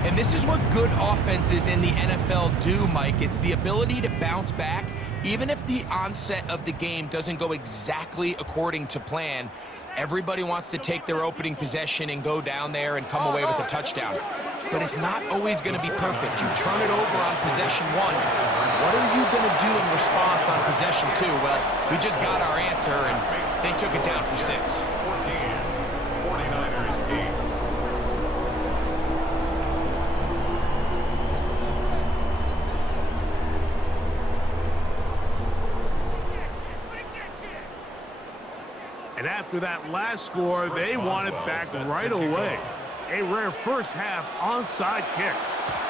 And this is what good offenses in the NFL do, Mike. It's the ability to bounce back, even if the onset of the game doesn't go exactly according to plan. Everybody wants to take their opening possession and go down there and come away with a touchdown. But it's not always going to be perfect. You turn it over on possession 1. What are you going to do in response on possession 2? Well, we just got our answer, and they took it down for 6. 14. 49ers 8. And after that last score, they want it back right away. A rare first half onside kick.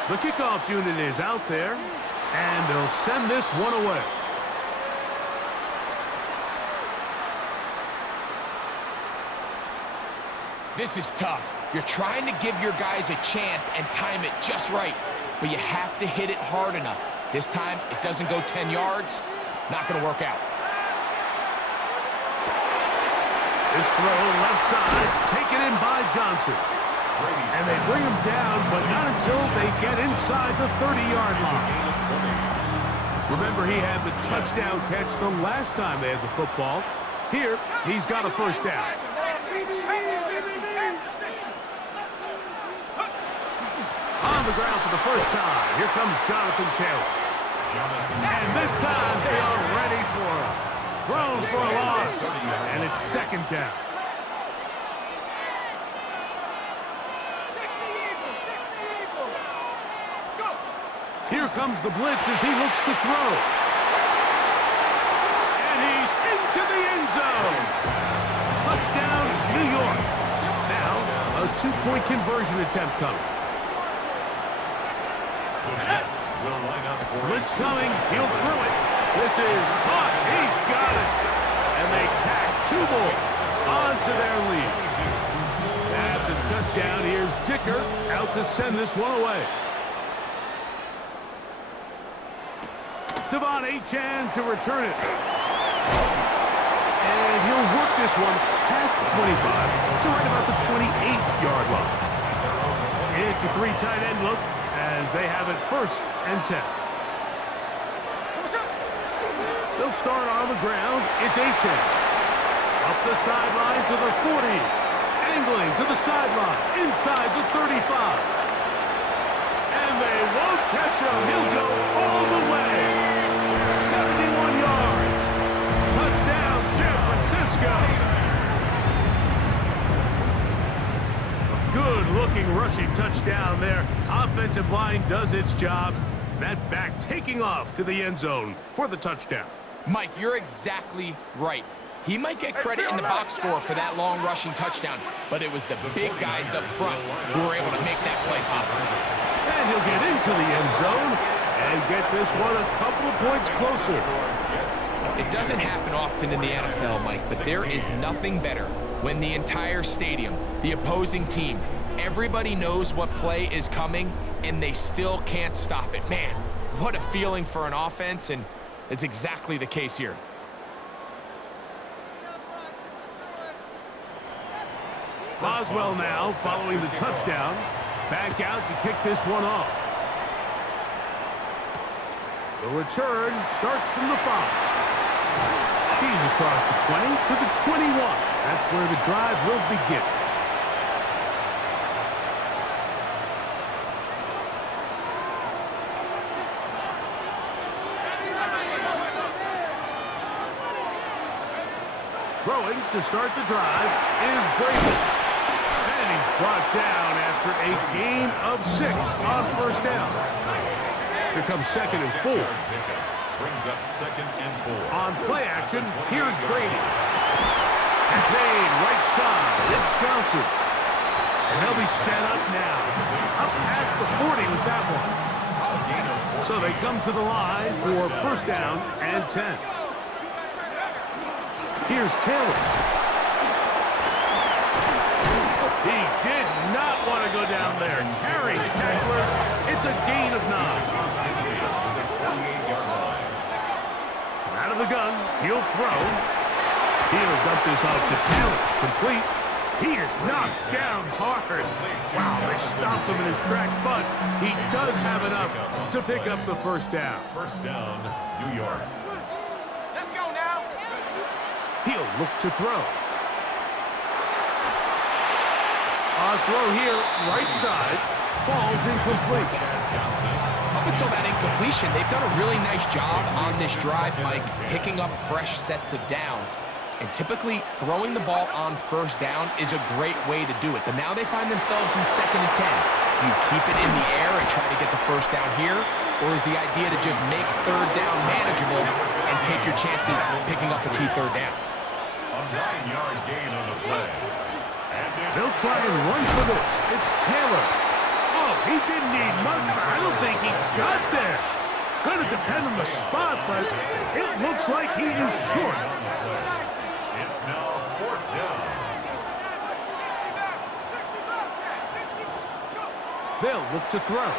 The kickoff unit is out there, and they'll send this one away. This is tough. You're trying to give your guys a chance and time it just right, but you have to hit it hard enough. This time, it doesn't go 10 yards. Not going to work out. This throw left side, taken in by Johnson. And they bring him down, but not until they get inside the 30-yard line. Remember, he had the touchdown catch the last time they had the football. Here, he's got a first down. the ground for the first time. Here comes Jonathan Taylor. And this time they are ready for him. Thrown for a loss, and it's second down. Here comes the blitz as he looks to throw. And he's into the end zone. Touchdown, New York. Now, a two-point conversion attempt coming. The Jets will line up for Blitz coming. He'll throw it. This is caught. He's got it. And they tack two bulls onto their lead. After the touchdown, here's Dicker out to send this one away. Devon Achane to return it. And he'll work this one past the 25 to right about the 28-yard line. It's a three tight end look as they have it first and 10. They'll start on the ground. It's Achane. Up the sideline to the 40. Angling to the sideline. Inside the 35. And they won't catch him. He'll go all the way. 71 yards. Touchdown, San Francisco. Good-looking rushing touchdown there. Offensive line does its job. And that back taking off to the end zone for the touchdown. Mike, you're exactly right. He might get credit in the box score for that long rushing touchdown, but it was the big guys up front who were able to make that play possible. And he'll get into the end zone and get this one a couple of points closer. It doesn't happen often in the NFL, Mike, but there is nothing better when the entire stadium, the opposing team, everybody knows what play is coming, and they still can't stop it. Man, what a feeling for an offense, and it's exactly the case here. Boswell now following the touchdown. Back out to kick this one off. The return starts from the 5. He's across the 20 to the 21. That's where the drive will begin. Throwing to start the drive is Brady. And he's brought down after a gain of 6 on first down. Here comes second and 4. Brings up second and 4. On play action, here's Brady. It's made right side. It's Johnson. And they'll be set up now. Up past the 40 with that one. So they come to the line for first down and 10. Here's Taylor. He did not want to go down there. Carrying tacklers. It's a gain of 9. Out of the gun, he'll throw. He'll dump this off to Taylor. Complete. He is knocked down hard. Wow, they stopped him in his tracks, but he does have enough to pick up the first down. First down, New York. Let's go now. He'll look to throw. A throw here, right side, falls incomplete. Up until that incompletion, they've done a really nice job on this drive, Mike, picking up fresh sets of downs. And typically, throwing the ball on first down is a great way to do it. But now they find themselves in second and 10. Do you keep it in the air and try to get the first down here? Or is the idea to just make third down manageable and take your chances picking up the key third down? A 9-yard gain on the play. They'll try and run for this. It's Taylor. Oh, he didn't need much, but I don't think he got there. Gonna depend on the spot, but it looks like he is short. It's now fourth down. They'll look to throw.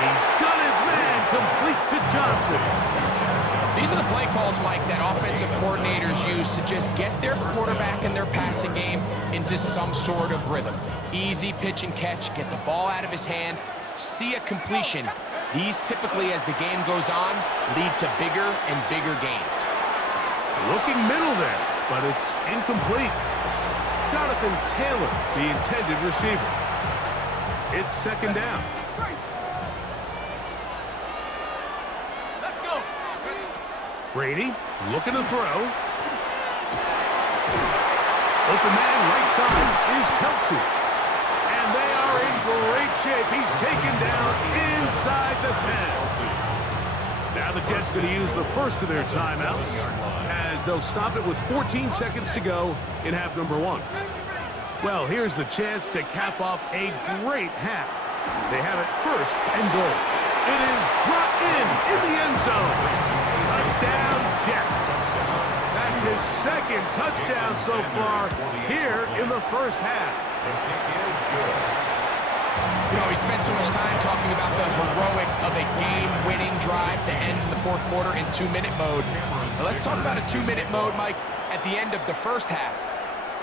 He's got his man complete to Johnson. These are the play calls, Mike, that offensive coordinators use to just get their quarterback and their passing game into some sort of rhythm. Easy pitch and catch, get the ball out of his hand, see a completion. These typically, as the game goes on, lead to bigger and bigger gains. Looking middle there, but it's incomplete. Jonathan Taylor, the intended receiver. It's second down. Let's go. Brady looking to throw. Open man right side is Kelsey. And they are in great shape. He's taken down inside the 10. Now the Jets going to use the first of their timeouts as they'll stop it with 14 seconds to go in half number 1. Well, here's the chance to cap off a great half. They have it first and goal. It is brought in the end zone. Touchdown, Jets. That's his second touchdown so far here in the first half. You know, we spent so much time talking about the heroics of a game-winning drive to end in the fourth quarter in 2-minute mode. Now let's talk about a 2-minute mode, Mike, at the end of the first half.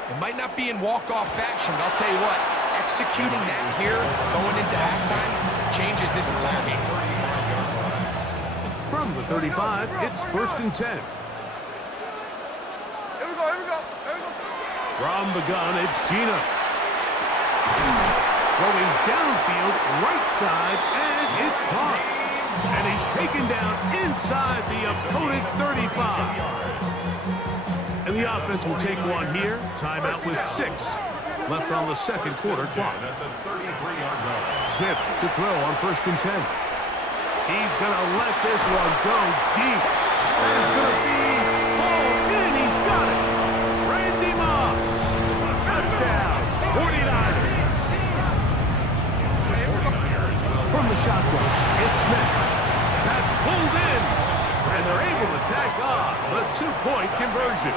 It might not be in walk-off fashion, but I'll tell you what, executing that here going into halftime changes this entire game. From the 35, it's first and 10. Here we go. From the gun, it's Gino. Throwing downfield, right side, and it's caught. And he's taken down inside the opponent's 35. And the offense will take one here. Timeout with 6 left on the second quarter clock. Smith to throw on first and 10. He's going to let this one go deep. There's going to be hauled in. He's got it. Randy Moss. Touchdown. 49ers. From the shotgun, it's Smith. That's pulled in. And they're able to tack on the 2-point conversion.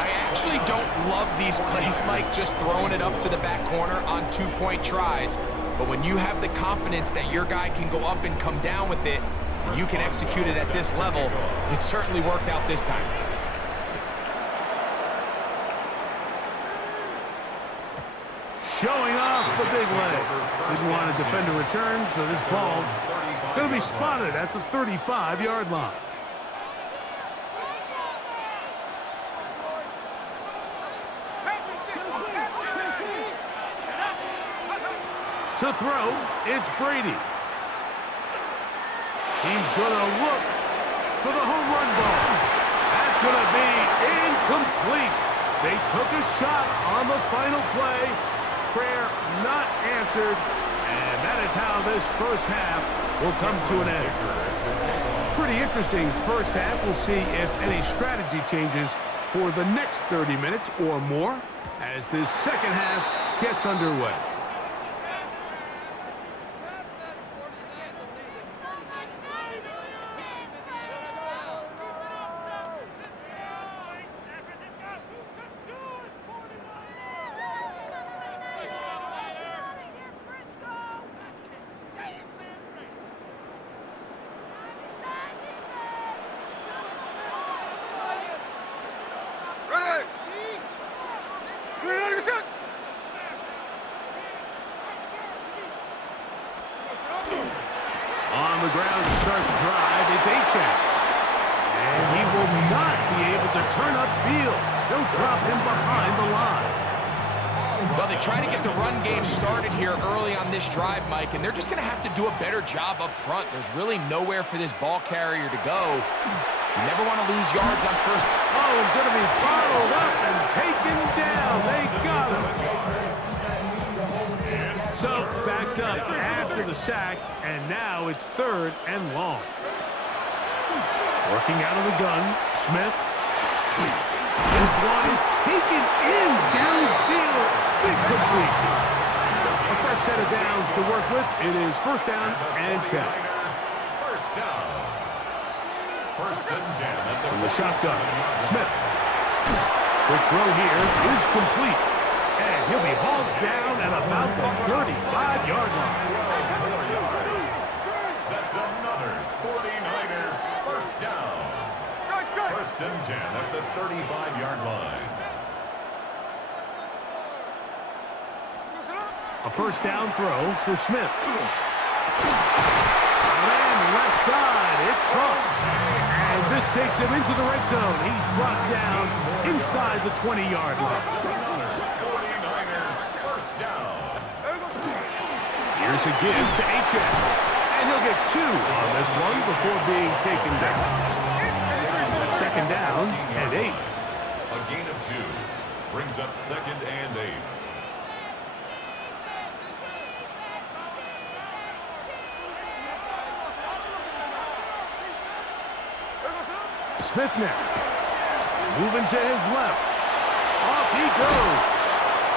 I actually don't love these plays, Mike, just throwing it up to the back corner on 2-point tries. But when you have the confidence that your guy can go up and come down with it, and you can execute it at this level, it certainly worked out this time. Showing off the big leg. Didn't want to defend a return, so this ball going to be spotted at the 35-yard line. To throw, it's Brady. He's going to look for the home run ball. That's going to be incomplete. They took a shot on the final play. Prayer not answered. And that is how this first half will come to an end. Pretty interesting first half. We'll see if any strategy changes for the next 30 minutes or more as this second half gets underway. On the ground to start the drive, it's Achane. And he will not be able to turn upfield. They'll drop him behind the line. Well, they try to get the run game started here early on this drive, Mike, and they're just going to have to do a better job up front. There's really nowhere for this ball carrier to go. You never want to lose yards on first. Oh, he's going to be bottled up and taken down. They got him. So backed up after the sack, and now it's third and long. Working out of the gun, Smith. This one is taken in downfield. Big completion. A fresh set of downs to work with. It is first down and 10. First down. First and 10. From the shotgun, Smith. Quick throw here is complete. And he'll be hauled down at about the 35-yard line. That's another 49er first down. First and 10 at the 35-yard line. A first down throw for Smith. And left side, it's caught. And this takes him into the red zone. He's brought down inside the 20-yard line. Here's a give to HN. And he'll get 2 on this one before being taken down. Second down and 8. A gain of 2 brings up 2nd and 8. Smith now. Moving to his left. Off he goes.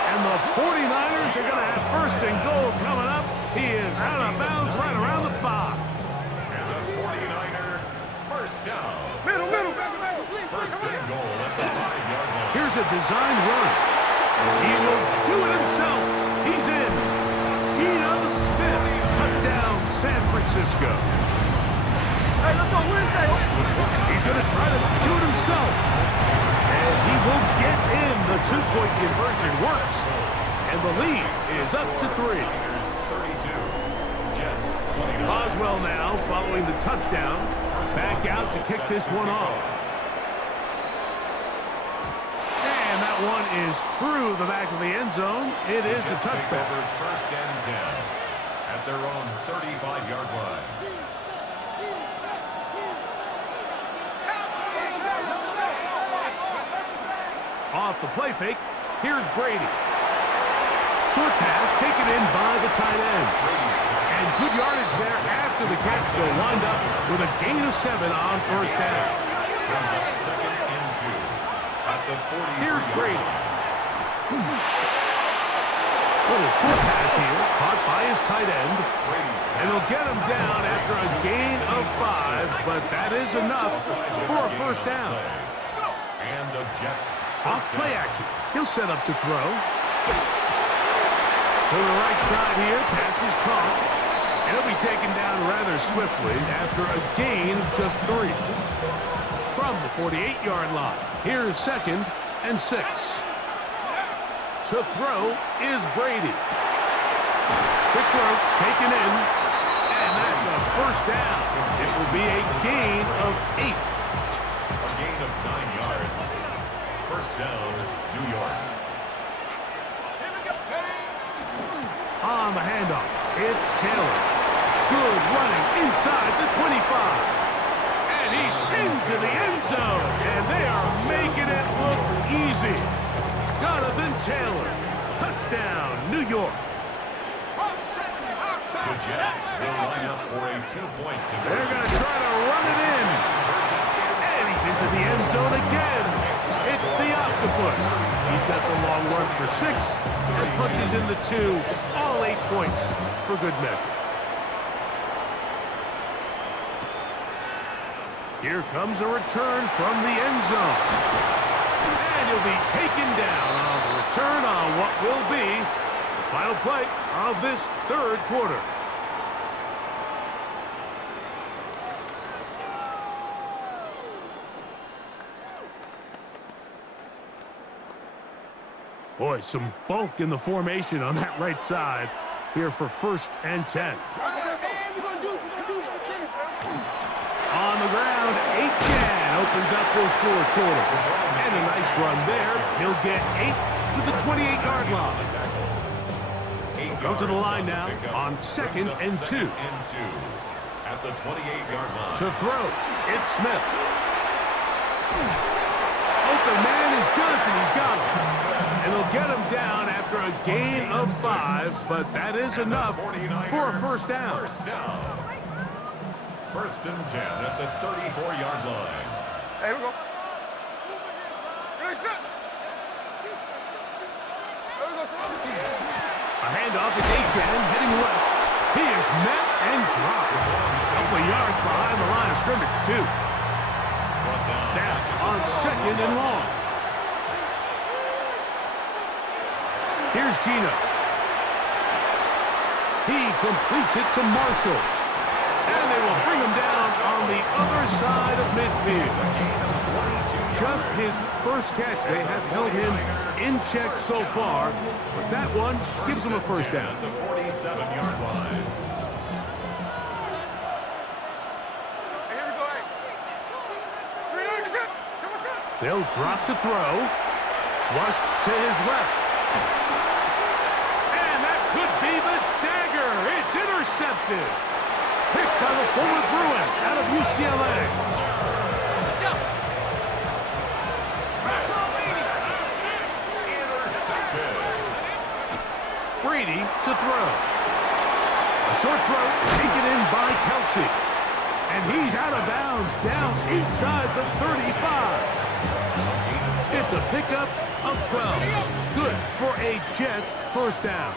And the 49ers are going to have 1st and goal coming up. He is out of bounds right around the 5. And the 49er 1st down. Middle. 1st and goal at the 5-yard line. Here's a design run. He will do it himself. He's in. Geno Smith. Touchdown, San Francisco. Hey, let's go. Wednesday. He's going to try to do it himself. And he will get in. The 2-point conversion works. And the lead is up to 3. 32. Jets 29. Boswell now following the touchdown. Back out to kick this one off. And that one is through the back of the end zone. It is a touchback. 1st and 10 at their own 35-yard line. Off the play fake, here's Brady. Short pass taken in by the tight end. And good yardage there after the catch. They'll wind up with a gain of 7 on 1st down. Brings up 2nd and 2 at the 40. Here's Brady. Little short pass here, caught by his tight end. And he'll get him down after a gain of 5, but that is enough for a 1st down. And the Jets Off play action. He'll set up to throw. To the right side here. Pass is caught. And he'll be taken down rather swiftly after a gain of just 3. From the 48-yard line. Here's 2nd and 6. To throw is Brady. Quick throw taken in. And that's a 1st down. It will be a gain of 8. A gain of 9 yards. 1st down, New York. On the handoff, it's Taylor. Good running inside the 25. And he's into the end zone. And they are making it look easy. Jonathan Taylor. Touchdown, New York. The Jets will line up for a 2-point conversion. They're going to try to run it in. And he's into the end zone again. It's the octopus. He's got the long run for 6 and punches in the 2. All 8 points for good measure. Here comes a return from the end zone. And he'll be taken down on the return on what will be the final play of this 3rd quarter. Boy, some bulk in the formation on that right side here for 1st and 10. On the ground, H.N. opens up this 4th quarter. And a nice run there. He'll get 8 to the 28-yard line. He'll come to the line now on 2nd and 2. At the 28-yard line. To throw, it's Smith. Open man is Johnson. He's got him. And he'll get him down after a gain of 5, but that is enough for a 1st down. 1st and 10 at the 34-yard line. Hey, here we go. A handoff to H.N. heading left. He is met and dropped. A couple of yards behind the line of scrimmage, too. Now on 2nd and long. Here's Geno. He completes it to Marshall. And they will bring him down on the other side of midfield. Just his 1st catch. They have held him in check so far. But that one gives him a 1st down. At the 47-yard line. They'll drop to throw. Flushed to his left. And that could be the dagger. It's intercepted. Picked by the former Bruin out of UCLA. Brady to throw. A short throw taken in by Kelsey. And he's out of bounds down inside the 35. It's a pickup of 12. Good for a Jets first down.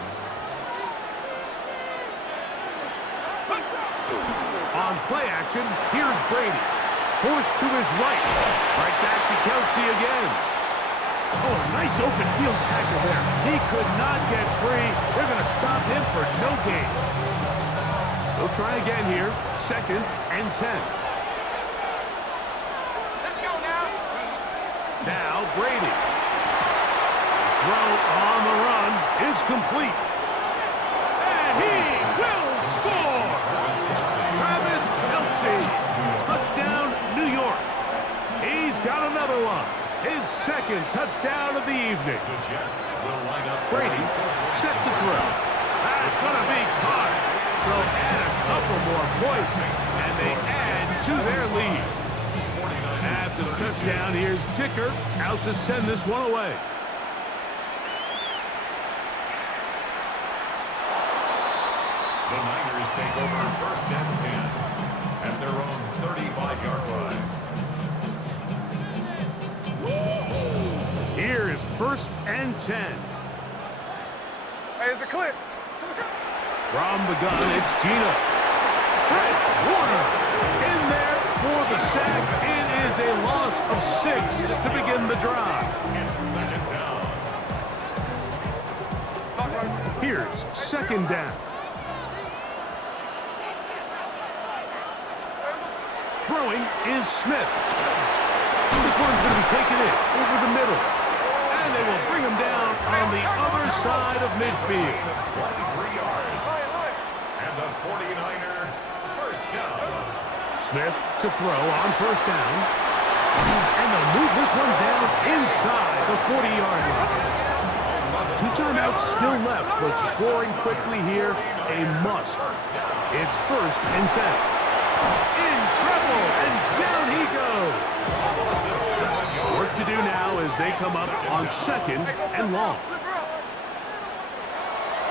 On play action, here's Brady. Forced to his right. Right back to Kelsey again. Oh, a nice open field tackle there. He could not get free. They're going to stop him for no gain. They'll try again here. 2nd and 10. Let's go now. Now Brady. Throw on the run is complete. And he will score. Travis Kelsey. Touchdown, New York. He's got another one. His 2nd touchdown of the evening. The Jets will line up. Brady set to throw. That's going to be caught. So add a couple more points, and they add to their lead. After the touchdown, here's Dicker out to send this one away. The Niners take over 1st and 10 at their own 35-yard line. Here is 1st and 10. Hey, it's a clip. From the gun, it's Gino. Fred Warner in there for the sack. It is a loss of 6 to begin the drive. It's 2nd down. Here's 2nd down. Throwing is Smith. This one's going to be taken in over the middle. And they will bring him down on the other side of midfield. 23 yards. And the 49er first down. Smith to throw on 1st down. And they'll move this one down inside the 40-yard line. 2 timeouts still left, but scoring quickly here, a must. It's 1st and 10. In trouble, and down he goes. Work to do now as they come up on 2nd and long.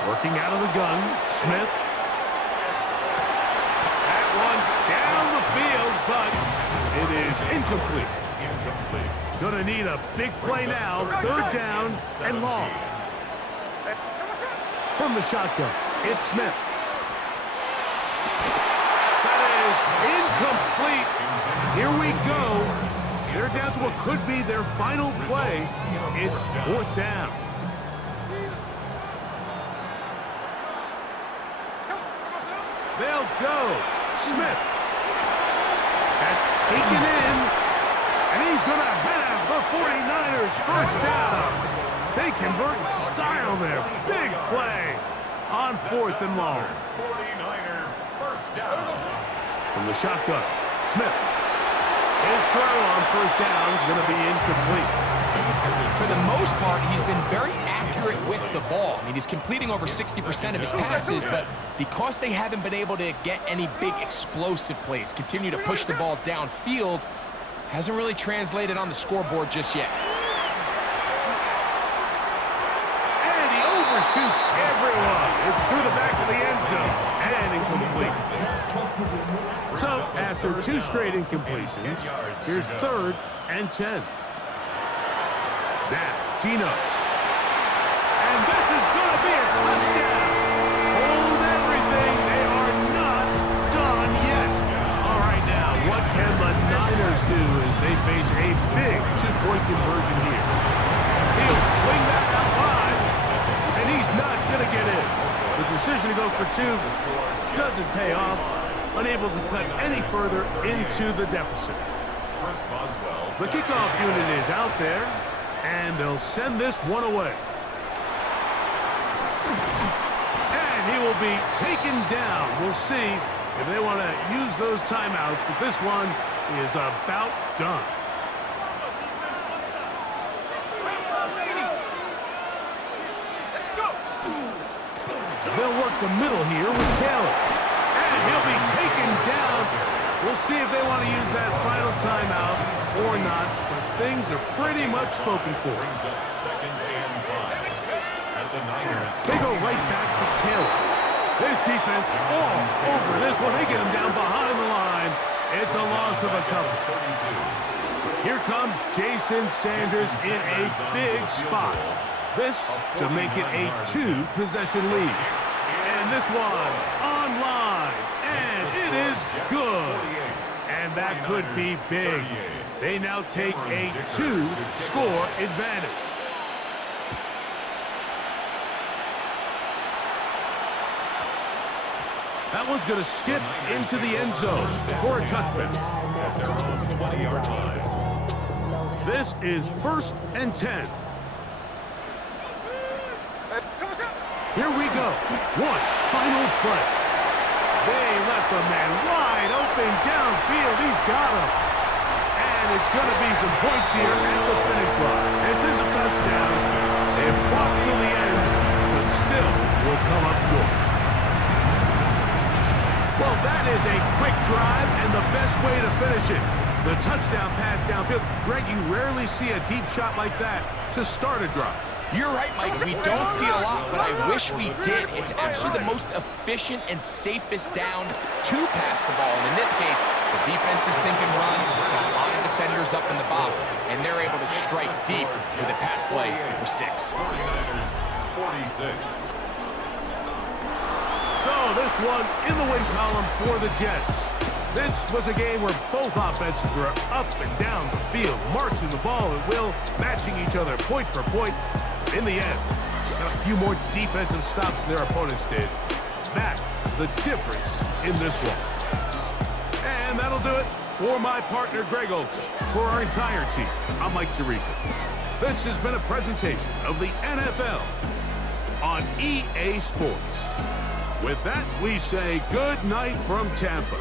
Working out of the gun, Smith. That one down the field, but it is incomplete. Gonna need a big play now. 3rd down and long. From the shotgun, it's Smith. That is incomplete. Here we go. They're down to what could be their final play. It's 4th down. They'll go. Smith. That's taken in. And he's going to have the 49ers first down. They convert in style there. Big play on 4th and long. 49er first down. From the shotgun, Smith. His throw on 1st down is going to be incomplete. For the most part, he's been very accurate with the ball. I mean, he's completing over 60% of his passes, but because they haven't been able to get any big explosive plays, continue to push the ball downfield, hasn't really translated on the scoreboard just yet. And he overshoots everyone. It's through the back of the end zone and incomplete. So, after 2 straight incompletions, here's 3rd and 10. Now, Gino. And this is going to be a touchdown. Hold everything. They are not done yet. All right, now, what can the Niners do as they face a big 2-point conversion here? He'll swing that out wide, and he's not going to get in. The decision to go for 2 doesn't pay off. Unable to cut any further into the deficit. The kickoff unit is out there, and they'll send this one away. And he will be taken down. We'll see if they want to use those timeouts, but this one is about done. They'll work the middle here with Taylor. And he'll be taken down. We'll see if they want to use that final timeout or not, but things are pretty much spoken for. Brings up 2nd and 5. At the Niners. They go right back to Taylor. This defense all over this one. They get him down behind the line. It's a loss of a couple. So here comes Jason Sanders in a big spot. This to make it a 2-possession lead. And this one online. And it is good. And that could be big. They now take a 2-score advantage. That one's going to skip into the end zone for a touchback. At their own 20-yard line. This is 1st and 10. Here we go. One final play. They left a man wide open downfield. He's got him. And it's going to be some points here at the finish line. This is a touchdown. They fought till the end, but still will come up short. Well, that is a quick drive and the best way to finish it. The touchdown pass downfield. Greg, you rarely see a deep shot like that to start a drive. You're right, Mike. We don't see it a lot, but I wish we did. It's actually the most efficient and safest down to pass the ball. And in this case, the defense is thinking run, got a lot of defenders up in the box, and they're able to strike deep with a pass play for 6. 46. So this one in the win column for the Jets. This was a game where both offenses were up and down the field, marching the ball at will, matching each other point for point. In the end, got a few more defensive stops than their opponents did. That is the difference in this one. And that'll do it for my partner, Greg Olson. For our entire team, I'm Mike Tirico. This has been a presentation of the NFL on EA Sports. With that, we say good night from Tampa.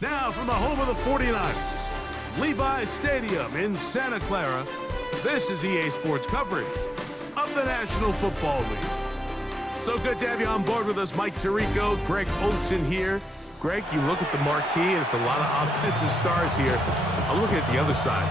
Now from the home of the 49ers, Levi's Stadium in Santa Clara, this is EA Sports coverage of the National Football League. So good to have you on board with us, Mike Tirico, Greg Olson here. Greg, you look at the marquee, and it's a lot of offensive stars here. I'm looking at the other side.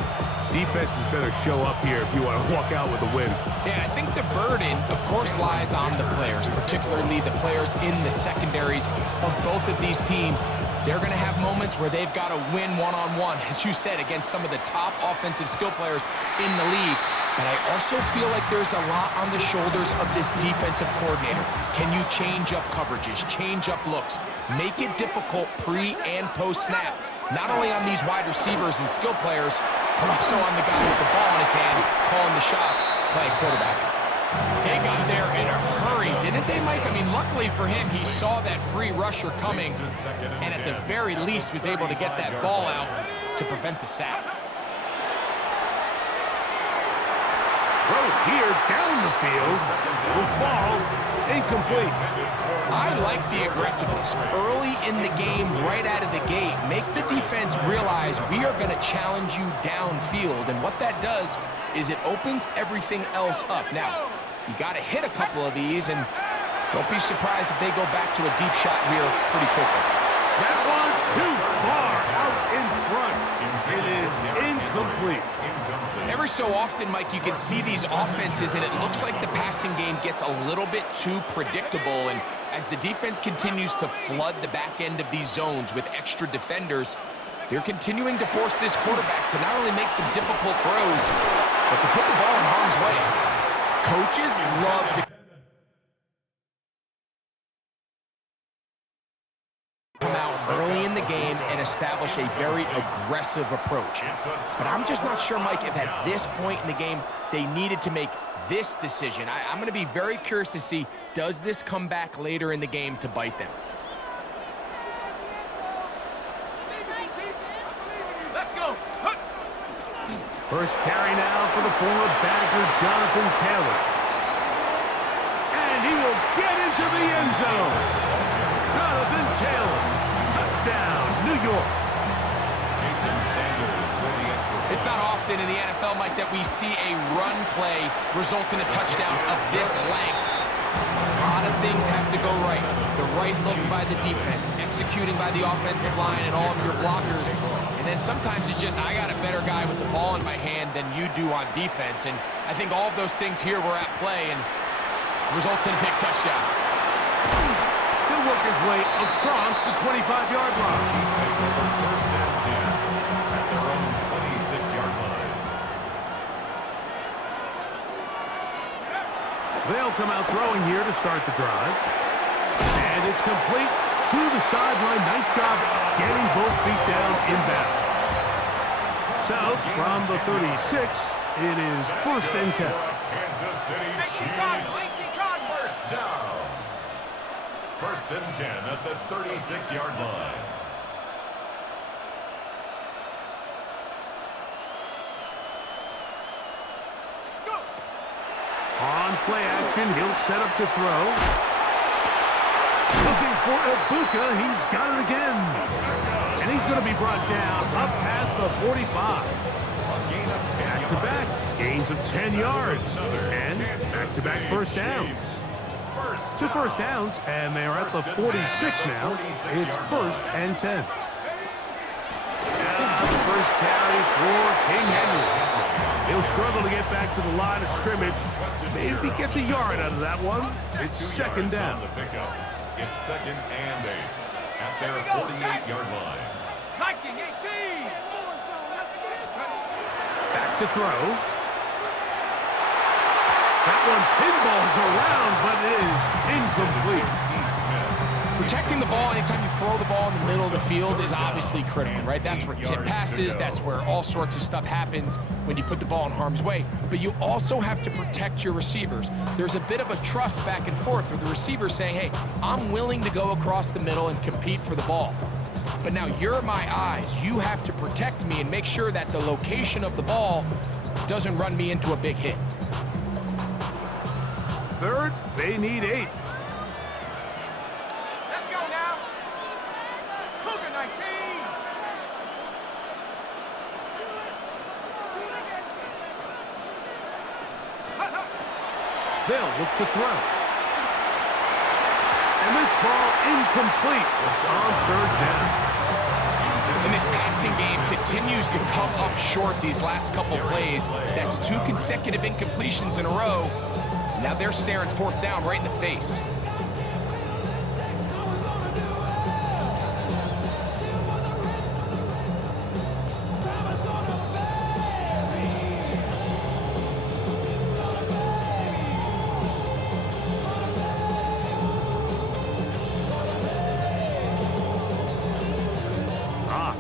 Defenses better show up here if you want to walk out with a win. Yeah, I think the burden, of course, lies on the players, particularly the players in the secondaries of both of these teams. They're going to have moments where they've got to win one-on-one, as you said, against some of the top offensive skill players in the league. But I also feel like there's a lot on the shoulders of this defensive coordinator. Can you change up coverages, change up looks, make it difficult pre- and post-snap, not only on these wide receivers and skill players, but also on the guy with the ball in his hand, calling the shots, playing quarterback. They got there in a hurry, didn't they, Mike? I mean, luckily for him, he saw that free rusher coming, and at the very least was able to get that ball out to prevent the sack. Throw here down the field will fall incomplete. I like the aggressiveness early in the game, right out of the gate. Make the defense realize we are going to challenge you downfield, and what that does is it opens everything else up. Now, you got to hit a couple of these, and don't be surprised if they go back to a deep shot here pretty quickly. That one too far out in front. It is incomplete. Every so often, Mike, you can see these offenses, and it looks like the passing game gets a little bit too predictable. And as the defense continues to flood the back end of these zones with extra defenders, they're continuing to force this quarterback to not only make some difficult throws, but to put the ball in harm's way. Coaches love to come out early in the game and establish a very aggressive approach. But I'm just not sure, Mike, if at this point in the game they needed to make this decision. I'm going to be very curious to see, does this come back later in the game to bite them? Let's go. First carry now for the former Badger, Jonathan Taylor. And he will get into the end zone. Jonathan Taylor, touchdown, New York. Jason Sanders for the extra point. It's not often in the NFL, Mike, that we see a run play result in a touchdown of this length. A lot of things have to go right. The right look by the defense, executing by the offensive line and all of your blockers. And then sometimes it's just, I got a better guy with the ball in my hand than you do on defense. And I think all of those things here were at play and results in a big touchdown. He'll work his way across the 25-yard line. Chiefs take over first and 10 at their own 26-yard line. They'll come out throwing here to start the drive. And it's complete to the sideline. Nice job getting both feet down inbounds. So, from the 36, it is first and 10. Kansas City Chiefs. First down. First and 10 at the 36-yard line. On play action, he'll set up to throw. Looking for Ibuka, he's got it again. And he's going to be brought down up past the 45. Back-to-back gains of 10 yards. And back-to-back first downs. Two first downs, and they're at the 46 now. It's first and 10. First carry for King Henry. He'll struggle to get back to the line of scrimmage. Maybe if he gets a yard out of that one, it's second down. It's second and 8 at their 48-yard line. Viking 18. Back to throw. That one pinballs around, but it is incomplete. Protecting the ball anytime you throw the ball in the middle of the field is obviously critical, right? That's where tip passes, that's where all sorts of stuff happens when you put the ball in harm's way. But you also have to protect your receivers. There's a bit of a trust back and forth with the receiver saying, hey, I'm willing to go across the middle and compete for the ball. But now you're my eyes. You have to protect me and make sure that the location of the ball doesn't run me into a big hit. Third, they need 8. Let's go now. Cougar 19. They'll look to throw. And this ball incomplete on third down. And this passing game continues to come up short these last couple plays. That's 2 consecutive incompletions in a row. Now they're staring fourth down right in the face.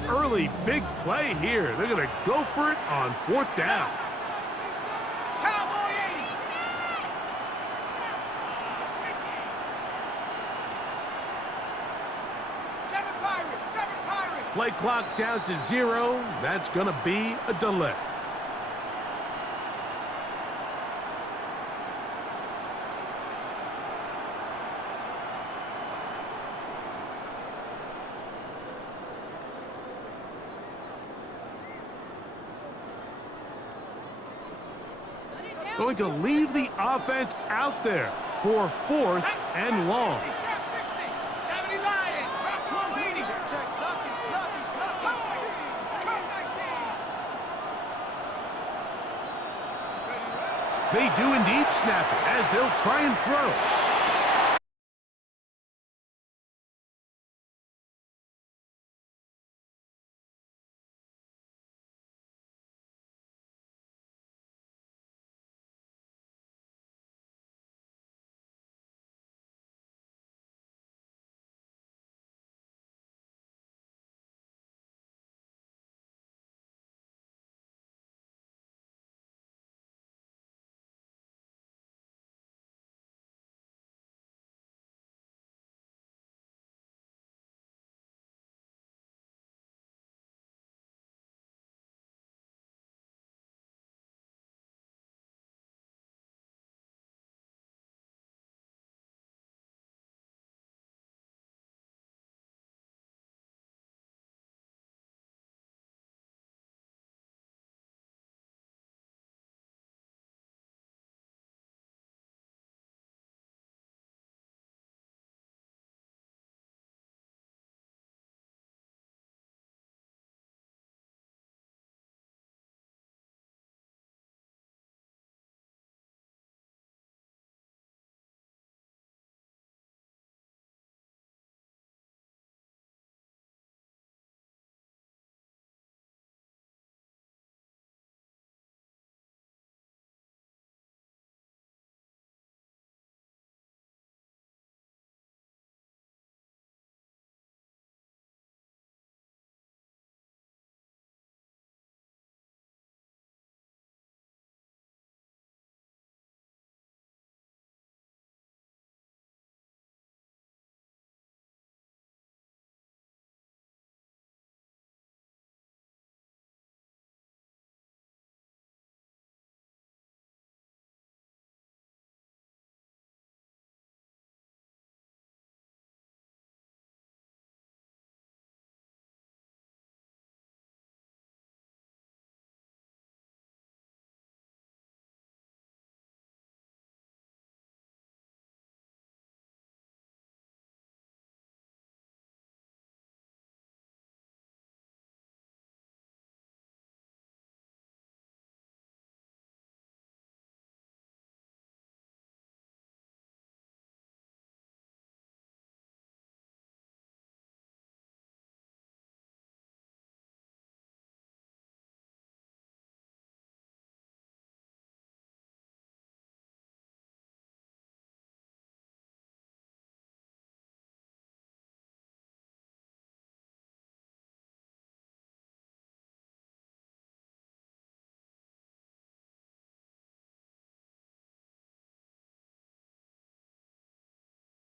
Early big play here. They're going to go for it on fourth down. Cowboy 80. Seven Pirates. Play clock down to 0. That's going to be a delay. Going to leave the offense out there for fourth and long. 70 Lion. 80. They do indeed snap it as they'll try and throw.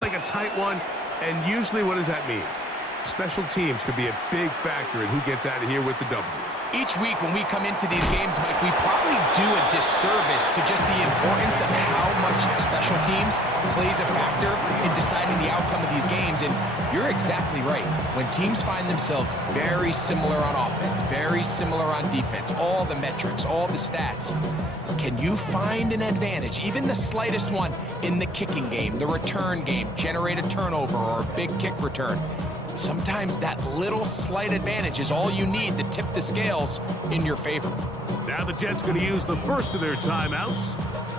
Like a tight one, and usually what does that mean? Special teams could be a big factor in who gets out of here with the W. Each week when we come into these games, Mike, we probably do a disservice to just the importance of how much special teams plays a factor in deciding the outcome of these games. And you're exactly right. When teams find themselves very similar on offense, very similar on defense, all the metrics, all the stats, can you find an advantage, even the slightest one, in the kicking game, the return game, generate a turnover or a big kick return? Sometimes that little slight advantage is all you need to tip the scales in your favor. Now the Jets going to use the first of their timeouts,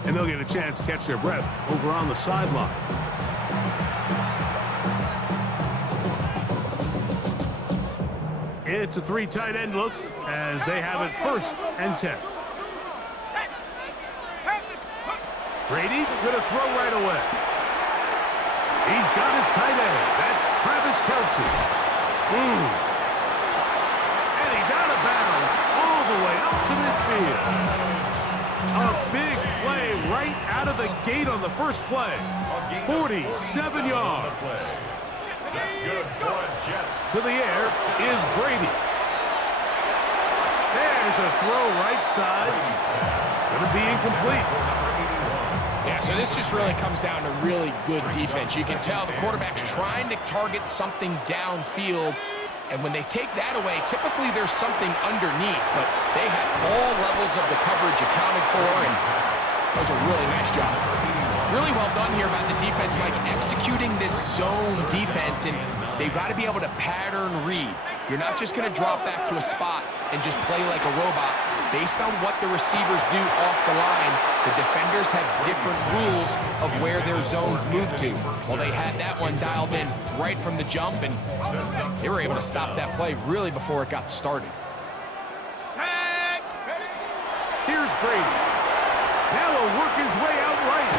and they'll get a chance to catch their breath over on the sideline. It's a 3 tight end look as they have it 1st and 10. Brady going to throw right away. He's got his tight end. That's Travis Kelce. And he's out of bounds all the way up to midfield. A big play right out of the gate on the first play. 47 yards. That's good for Jets. To the air is Brady. There's a throw right side. Going to be incomplete. Yeah, so this just really comes down to really good defense. You can tell the quarterback's trying to target something downfield, and when they take that away, typically there's something underneath, but they had all levels of the coverage accounted for, and that was a really nice job. Really well done here by the defense, Mike, executing this zone defense, and they've got to be able to pattern read. You're not just going to drop back to a spot and just play like a robot. Based on what the receivers do off the line, the defenders have different rules of where their zones move to. Well, they had that one dialed in right from the jump, and they were able to stop that play really before it got started. Here's Brady. Now he'll work his way out right.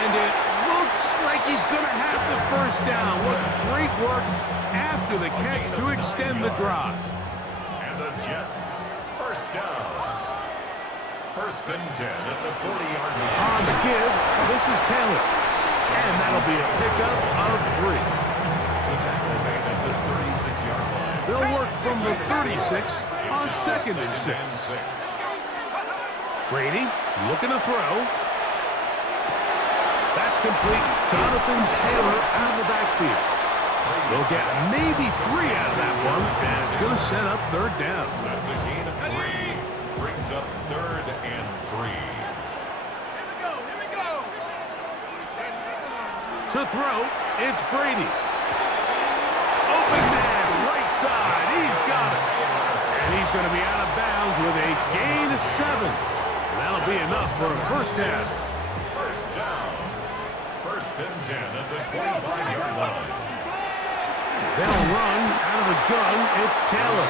And it looks like he's going to have the first down. What great work after the catch to extend the drive. And the Jets, first down. 1st and 10 at the 40-yard line. On the give, this is Taylor. And that'll be a pickup of 3. The tackle made at the 36-yard line. They'll work from the 36 on 2nd and 6. Brady looking to throw. That's complete. Jonathan Taylor out of the backfield. They'll get maybe 3 out of that one, and it's going to set up 3rd down. That's a gain of 3. Brings up 3rd and 3. Here we go. To throw, it's Brady. Open man, right side. He's got it. And he's going to be out of bounds with a gain of 7. And that'll be enough for a 1st down. First down. 1st and 10 at the 25-yard line. They'll run out of the gun. It's Taylor.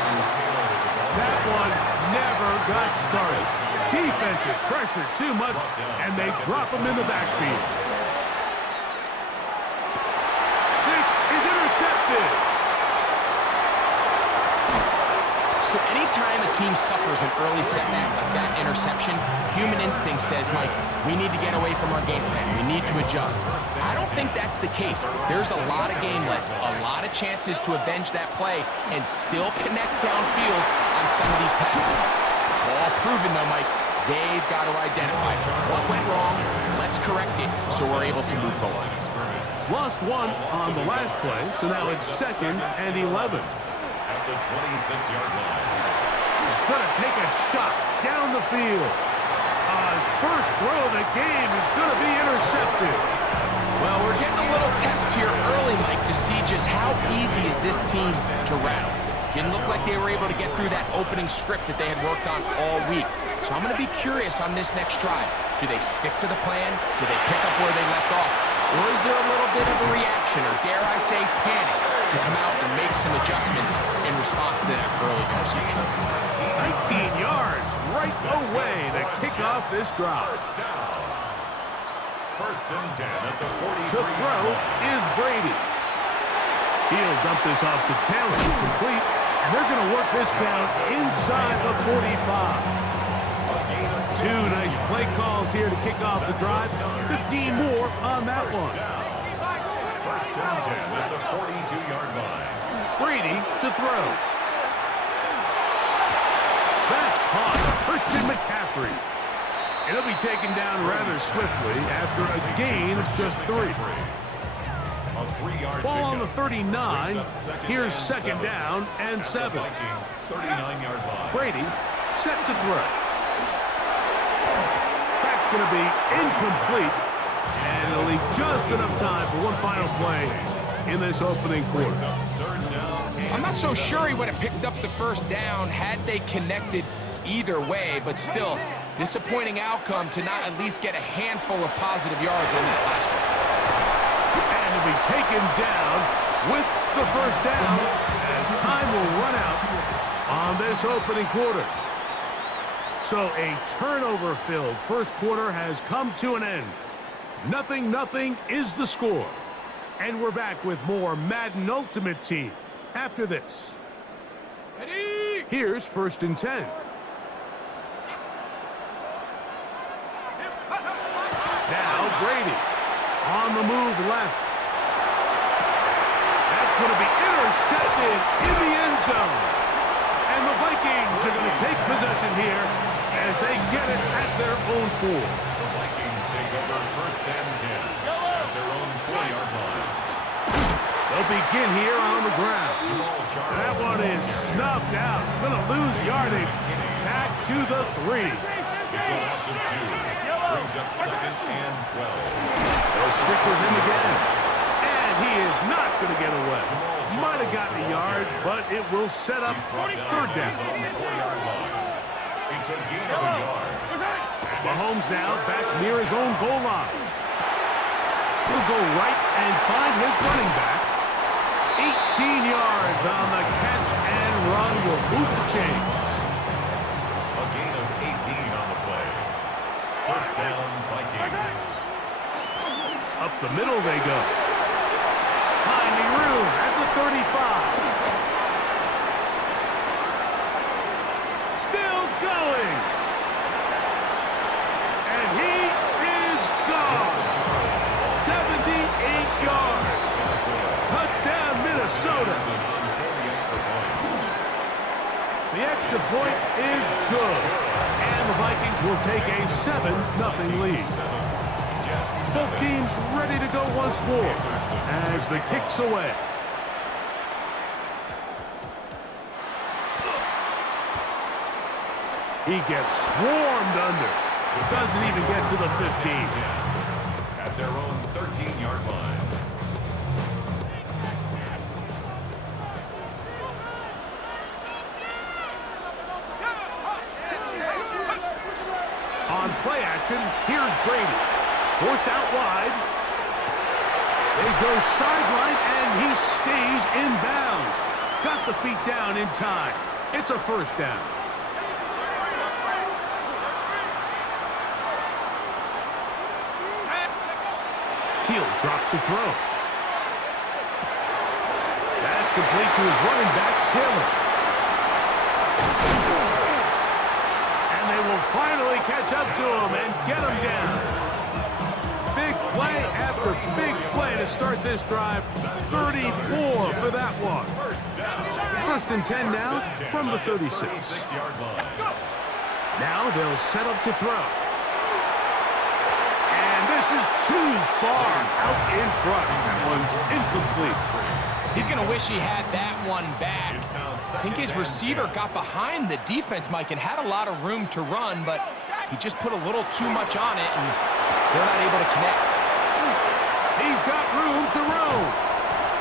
That one never got started. Defensive pressure too much, and they drop him in the backfield. This is intercepted. So anytime a team suffers an early setback like that interception, human instinct says, Mike, we need to get away from our game plan. We need to adjust. I don't think that's the case. There's a lot of game left, a lot of chances to avenge that play and still connect downfield on some of these passes. All proven, though, Mike, they've got to identify what went wrong. Let's correct it so we're able to move forward. Lost 1 on the last play, so now it's 2nd and 11. At the 26-yard line. It's going to take a shot down the field. His first throw of the game is going to be intercepted. Well, we're getting a little test here early, Mike, to see just how easy is this team to rattle. Didn't look like they were able to get through that opening script that they had worked on all week. So I'm going to be curious on this next drive. Do they stick to the plan? Do they pick up where they left off? Or is there a little bit of a reaction, or dare I say panic, to come out and make some adjustments in response to that early interception? 19 yards right away to kick off this drive. First and 10 at the 43. To throw is Brady. He'll dump this off to Taylor, complete, and they're going to work this down inside the 45. 2 nice play calls here to kick off the drive. 15 more on that one. First and 10 at the 42-yard line. Brady to throw. That's caught. Christian McCaffrey. And he'll be taken down rather swiftly after a gain of just 3. Ball on the 39. Here's second down and 7. Brady set to throw. That's going to be incomplete. And it'll leave just enough time for one final play in this opening quarter. I'm not so sure he would have picked up the first down had they connected either way, but still, disappointing outcome to not at least get a handful of positive yards on that last one. And to be taken down with the first down as time will run out on this opening quarter. So a turnover-filled first quarter has come to an end. 0-0 is the score. And we're back with more Madden Ultimate Team after this. Ready? Here's 1st and 10. Now Brady on the move left. That's going to be intercepted in the end zone. And the Vikings are going to take possession here as they get it at their own 4. The Vikings take over 1st and 10 at their own 4-yard line. They'll begin here on the ground. That one is snuffed out. Going to lose yardage. Back to the 3. It's a loss of 2. Brings up 2nd and 12. They'll stick with him again. And he is not going to get away. Might have gotten a yard, but it will set up 3rd down. On the 4-yard line. It's a gain of a yard. Mahomes now back near his own goal line. He'll go right and find his running back. 18 yards on the catch and run will move the chains. A gain of 18 on the play. 1st down, Vikings. Up the middle they go. Finding room at the 35. Still going. And he is gone. 78 yards. Touchdown, Minnesota. The extra point is good. And the Vikings will take a 7-0 lead. Both teams ready to go once more as the kick's away. He gets swarmed under. Doesn't even get to the 15. At their own 13-yard line. On play action, here's Brady. Forced out wide. They go sideline, and he stays in bounds. Got the feet down in time. It's a 1st down. He'll drop to throw. That's complete to his running back, Taylor. And they will finally catch up to him and get him down. Big play after big play to start this drive. 34 for that one. 1st and 10 now from the 36. Now they'll set up to throw. And this is too far out in front. That one's incomplete. He's going to wish he had that one back. I think his receiver got behind the defense, Mike, and had a lot of room to run, but he just put a little too much on it, and they're not able to connect. He's got room to roam.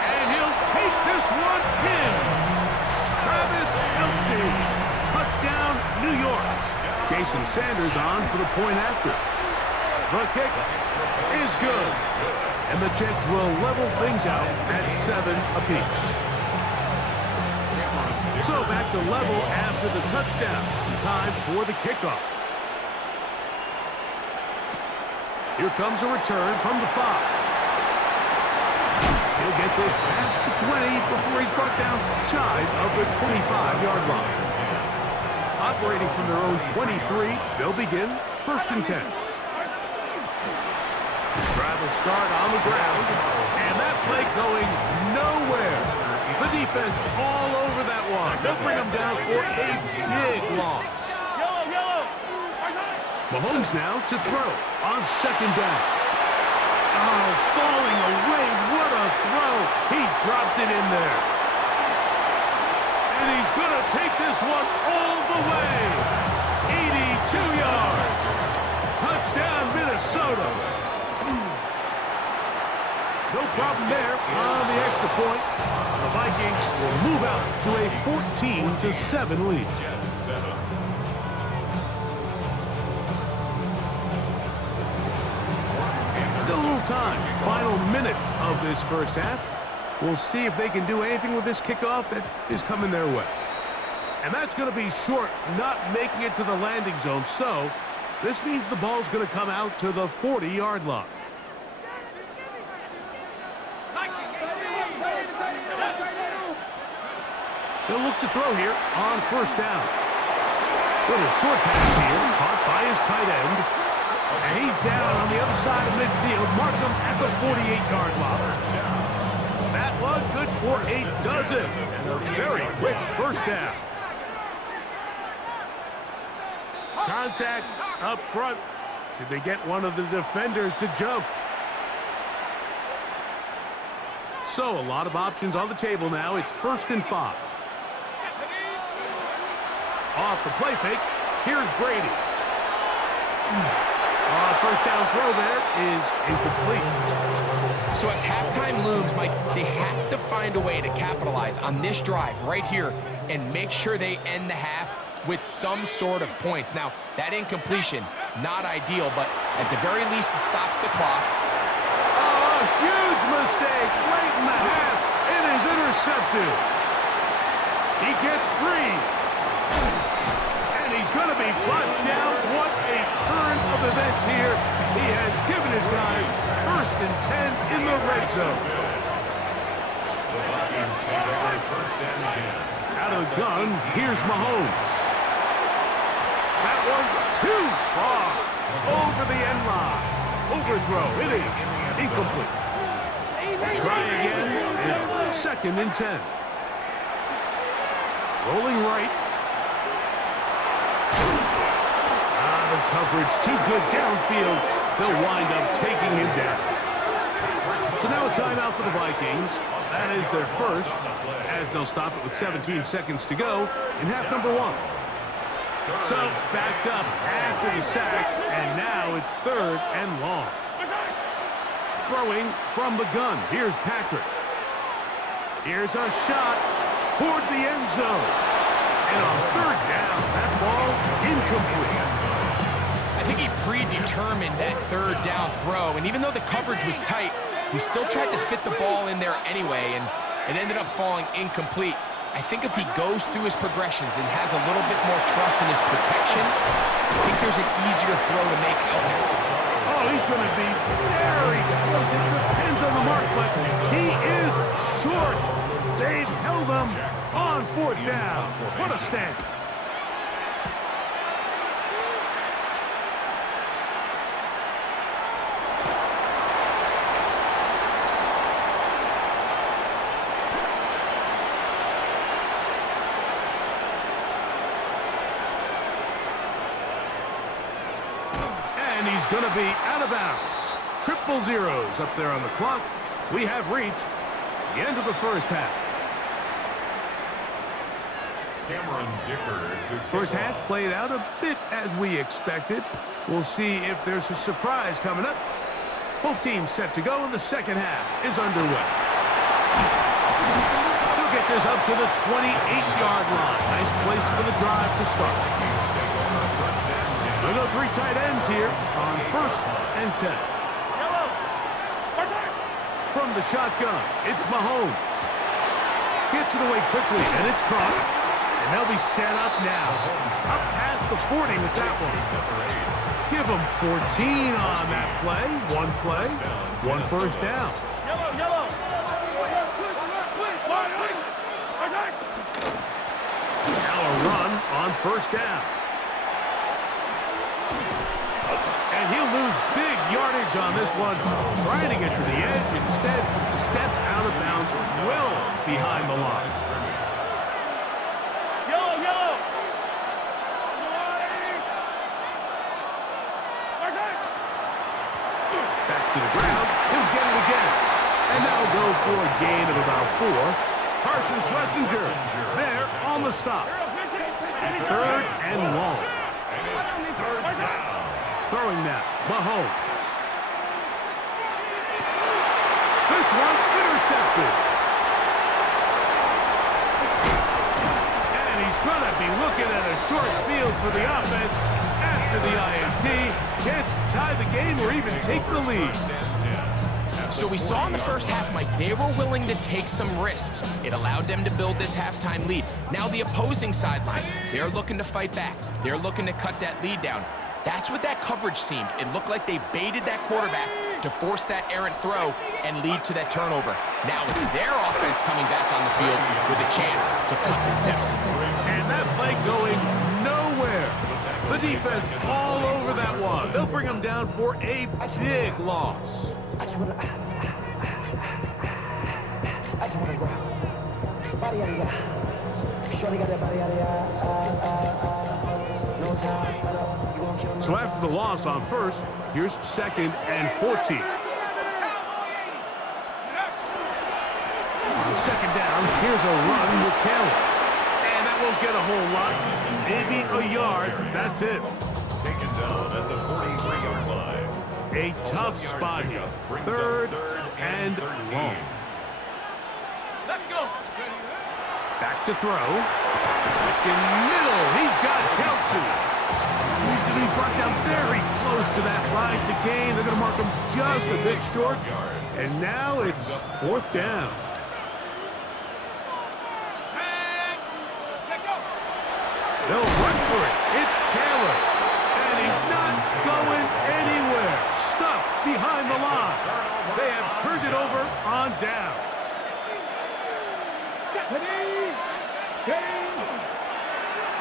And he'll take this one in. Travis Kelce. Touchdown, New York. Jason Sanders on for the point after. The kick is good. And the Jets will level things out at 7 apiece. So back to level after the touchdown. Time for the kickoff. Here comes a return from the 5. He'll get this past the 20 before he's brought down shy of the 25-yard line. Operating from their own 23, they'll begin 1st and 10. Drive will start on the ground, and that play going nowhere. The defense all over that one. They'll bring him down for a big loss. Mahomes now to throw on second down. Oh, falling away. What a throw. He drops it in there. And he's going to take this one all the way. 82 yards. Touchdown, Minnesota. No problem there on the extra point. The Vikings will move out to a 14-7 lead. Still a little time. Final minute of this first half. We'll see if they can do anything with this kickoff that is coming their way. And that's going to be short, not making it to the landing zone. So this means the ball's going to come out to the 40-yard line. They'll look to throw here on first down. Little short pass here, caught by his tight end. And he's down on the other side of midfield. Mark him at the 48-yard line. That one good for a dozen. And a very quick first down. Contact up front. Did they get one of the defenders to jump? So a lot of options on the table now. It's 1st and 5. Off the play fake, here's Brady. First down throw there is incomplete. So as halftime looms, Mike, they have to find a way to capitalize on this drive right here and make sure they end the half with some sort of points. Now, that incompletion, not ideal, but at the very least, it stops the clock. Oh, huge mistake late in the half. It is intercepted. He gets free. And he's going to be brought down. What a turn of events here. He has given his guys 1st and 10 in the red zone. Out of the gun, here's Mahomes. That one too far. Over the end line. Overthrow. It is incomplete. Try again. It's 2nd and 10. Rolling right. The coverage too good downfield. They'll wind up taking him down. So now a timeout for the Vikings. That is their first, as they'll stop it with 17 seconds to go in half number 1. So backed up after the sack, and now it's 3rd and long. Throwing from the gun. Here's Patrick. Here's a shot toward the end zone. And on 3rd down, that ball incomplete. I think he predetermined that 3rd down throw, and even though the coverage was tight, he still tried to fit the ball in there anyway, and it ended up falling incomplete. I think if he goes through his progressions and has a little bit more trust in his protection, I think there's an easier throw to make out there. Oh, he's going to be very close. It depends on the mark, but he is short. They've held him on 4th down. What a stand. And he's going to be out of bounds. Triple zeros up there on the clock. We have reached the end of the first half. First half played out a bit as we expected. We'll see if there's a surprise coming up. Both teams set to go, and the second half is underway. They'll get this up to the 28-yard line. Nice place for the drive to start. We'll go 3 tight ends here on 1st and 10. From the shotgun, it's Mahomes. Gets it away quickly, and it's caught. And they'll be set up now. Up past the 40 with that one. Give them 14 on that play. One play, 1 first down. Yellow. Now a run on 1st down. And he'll lose big yardage on this one. Trying to get to the edge. Instead, steps out of bounds well behind the line. to the ground. He'll get it again. And that'll go for a gain of about 4. Parsons Wessinger there on the stop. 3rd and long. Throwing now, Mahomes. This one intercepted. And he's going to be looking at a short field for the offense after the INT. Chance to tie the game or even take the lead. So we saw in the first half, Mike, they were willing to take some risks. It allowed them to build this halftime lead. Now the opposing sideline, they're looking to fight back. They're looking to cut that lead down. That's what that coverage seemed. It looked like they baited that quarterback to force that errant throw and lead to that turnover. Now it's their offense coming back on the field with a chance to cut this deficit. And that play going nowhere. The defense all over that one. They'll bring them down for a big loss. I just wanna go. Body out of ya. Shorty got that body out of ya. No time, set up. You won't kill me. So after the loss on first, here's 2nd and 14. On 2nd down, here's a run with Kelly. And that won't get a whole lot. Maybe a yard. That's it. Taken down at the 43-yard line. A tough spot here. 3rd and long. Let's go. Back to throw. Back in middle. He's got Kelsey. He's going to be brought down very close to that line to gain. They're going to mark him just a bit short. And now it's 4th down. They'll run for it. It's Taylor. And he's not going anywhere. Stuffed behind the line. They have turned it over on downs.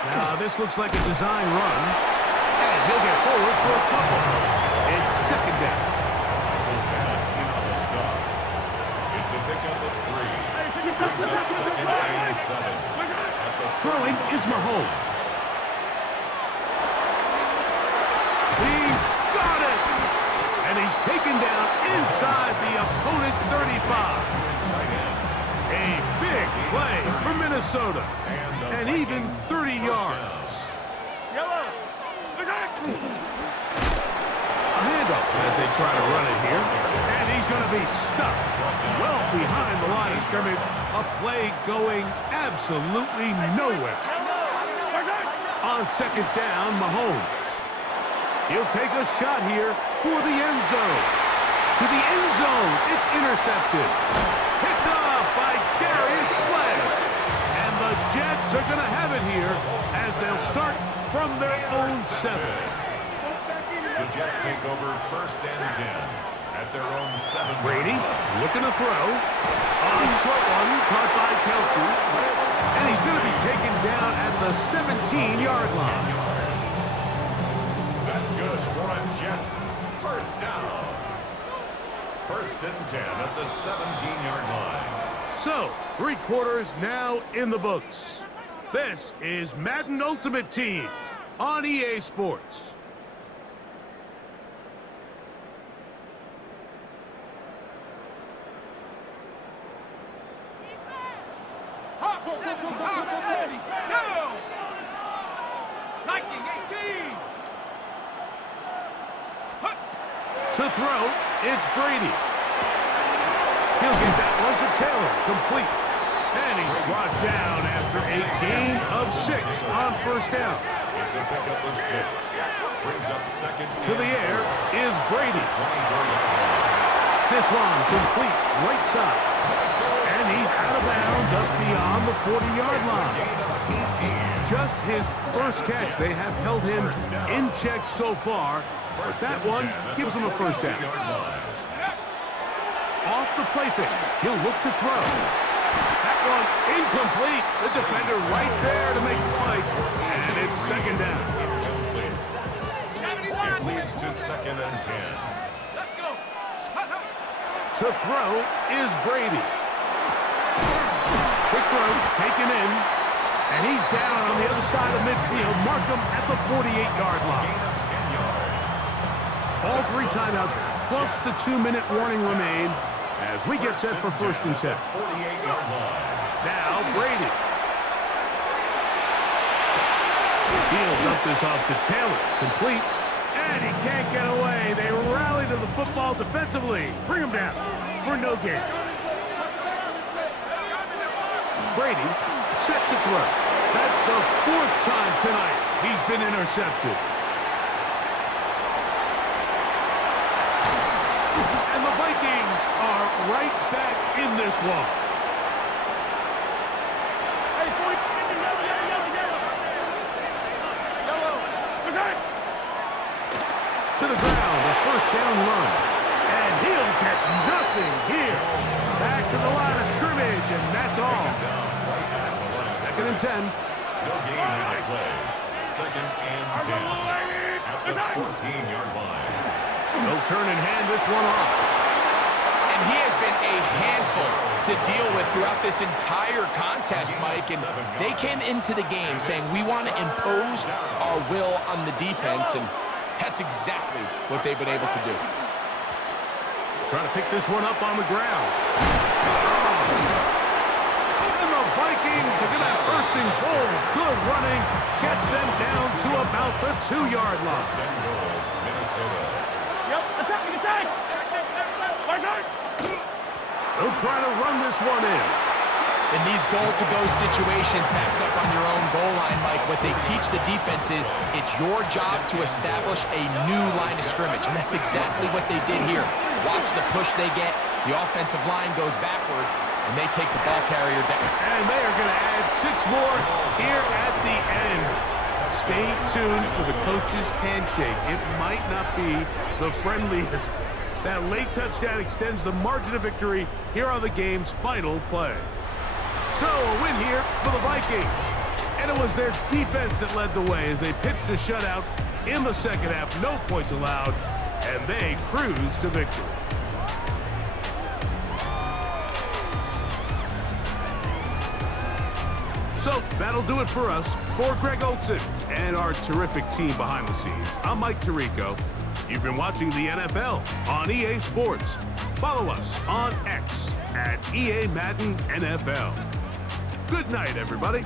Now this looks like a design run. And he'll get forward for a couple. It's 2nd down. It's a pickup of 3. Brings up 2nd and 7. Throwing is Mahomes. He's got it! And he's taken down inside the opponent's 35. A big play for Minnesota. And even 30 yards. A handoff as they try to run it here. And he's going to be stuck well behind the line of scrimmage. A play going absolutely nowhere. On 2nd down, Mahomes. He'll take a shot here for the end zone. To the end zone, it's intercepted. Picked off by Darius Slay. And the Jets are going to have it here as they'll start from their own 7. The Jets take over 1st and 10 at their own 7. Brady looking to throw. A short one caught by Kelsey. And he's going to be taken down at the 17-yard line. That's good for a Jets 1st down. 1st and 10 at the 17-yard line. So, 3 quarters now in the books. This is Madden Ultimate Team on EA Sports. To throw, it's Brady. He'll get that one to Taylor, complete. And he's brought down after a gain of 6 on 1st down. It's a pickup of 6. Brings up 2nd. To the air is Brady. This one complete right side. And he's out of bounds up beyond the 40-yard line. Just his first catch. They have held him in check so far. But that one gives him a 1st down. Off the play fake. He'll look to throw. That one incomplete. The defender right there to make the play. And it's 2nd down. It leads to 2nd and 10. Let's go. To throw is Brady. Quick throw, taken in. And he's down on the other side of midfield. Mark him at the 48-yard line. Gain of 10 yards. All 3 timeouts plus the 2-minute warning remain as we get set for 1st and 10. 48-yard line. Now Brady. He'll dump this off to Taylor. Complete. And he can't get away. They rally to the football defensively. Bring him down for no gain. Brady set to throw. That's the 4th time tonight he's been intercepted. And the Vikings are right back in this one. To the ground, a 1st down run. And he'll get nothing here. Back to the line of scrimmage, and that's all. 2nd and 10. No gain on the play. 2nd and 10. At the 14-yard line. They'll turn and hand this one off. And he has been a handful to deal with throughout this entire contest, Mike. And they came into the game saying, we want to impose our will on the defense, and that's exactly what they've been able to do. Trying to pick this one up on the ground. And the Vikings are going to have 1st and goal. Good running. Gets them down to about the 2-yard line. Minnesota. Yep, attack! They'll try to run this one in. In these goal-to-go situations backed up on your own goal line, Mike, what they teach the defense is it's your job to establish a new line of scrimmage, and that's exactly what they did here. Watch the push they get. The offensive line goes backwards, and they take the ball carrier down. And they are going to add 6 more here at the end. Stay tuned for the coach's handshake. It might not be the friendliest. That late touchdown extends the margin of victory here on the game's final play. So a win here for the Vikings. And it was their defense that led the way as they pitched a shutout in the 2nd half. No points allowed, and they cruised to victory. So that'll do it for us. For Greg Olson and our terrific team behind the scenes, I'm Mike Tirico. You've been watching the NFL on EA Sports. Follow us on X at EA Madden NFL. Good night, everybody.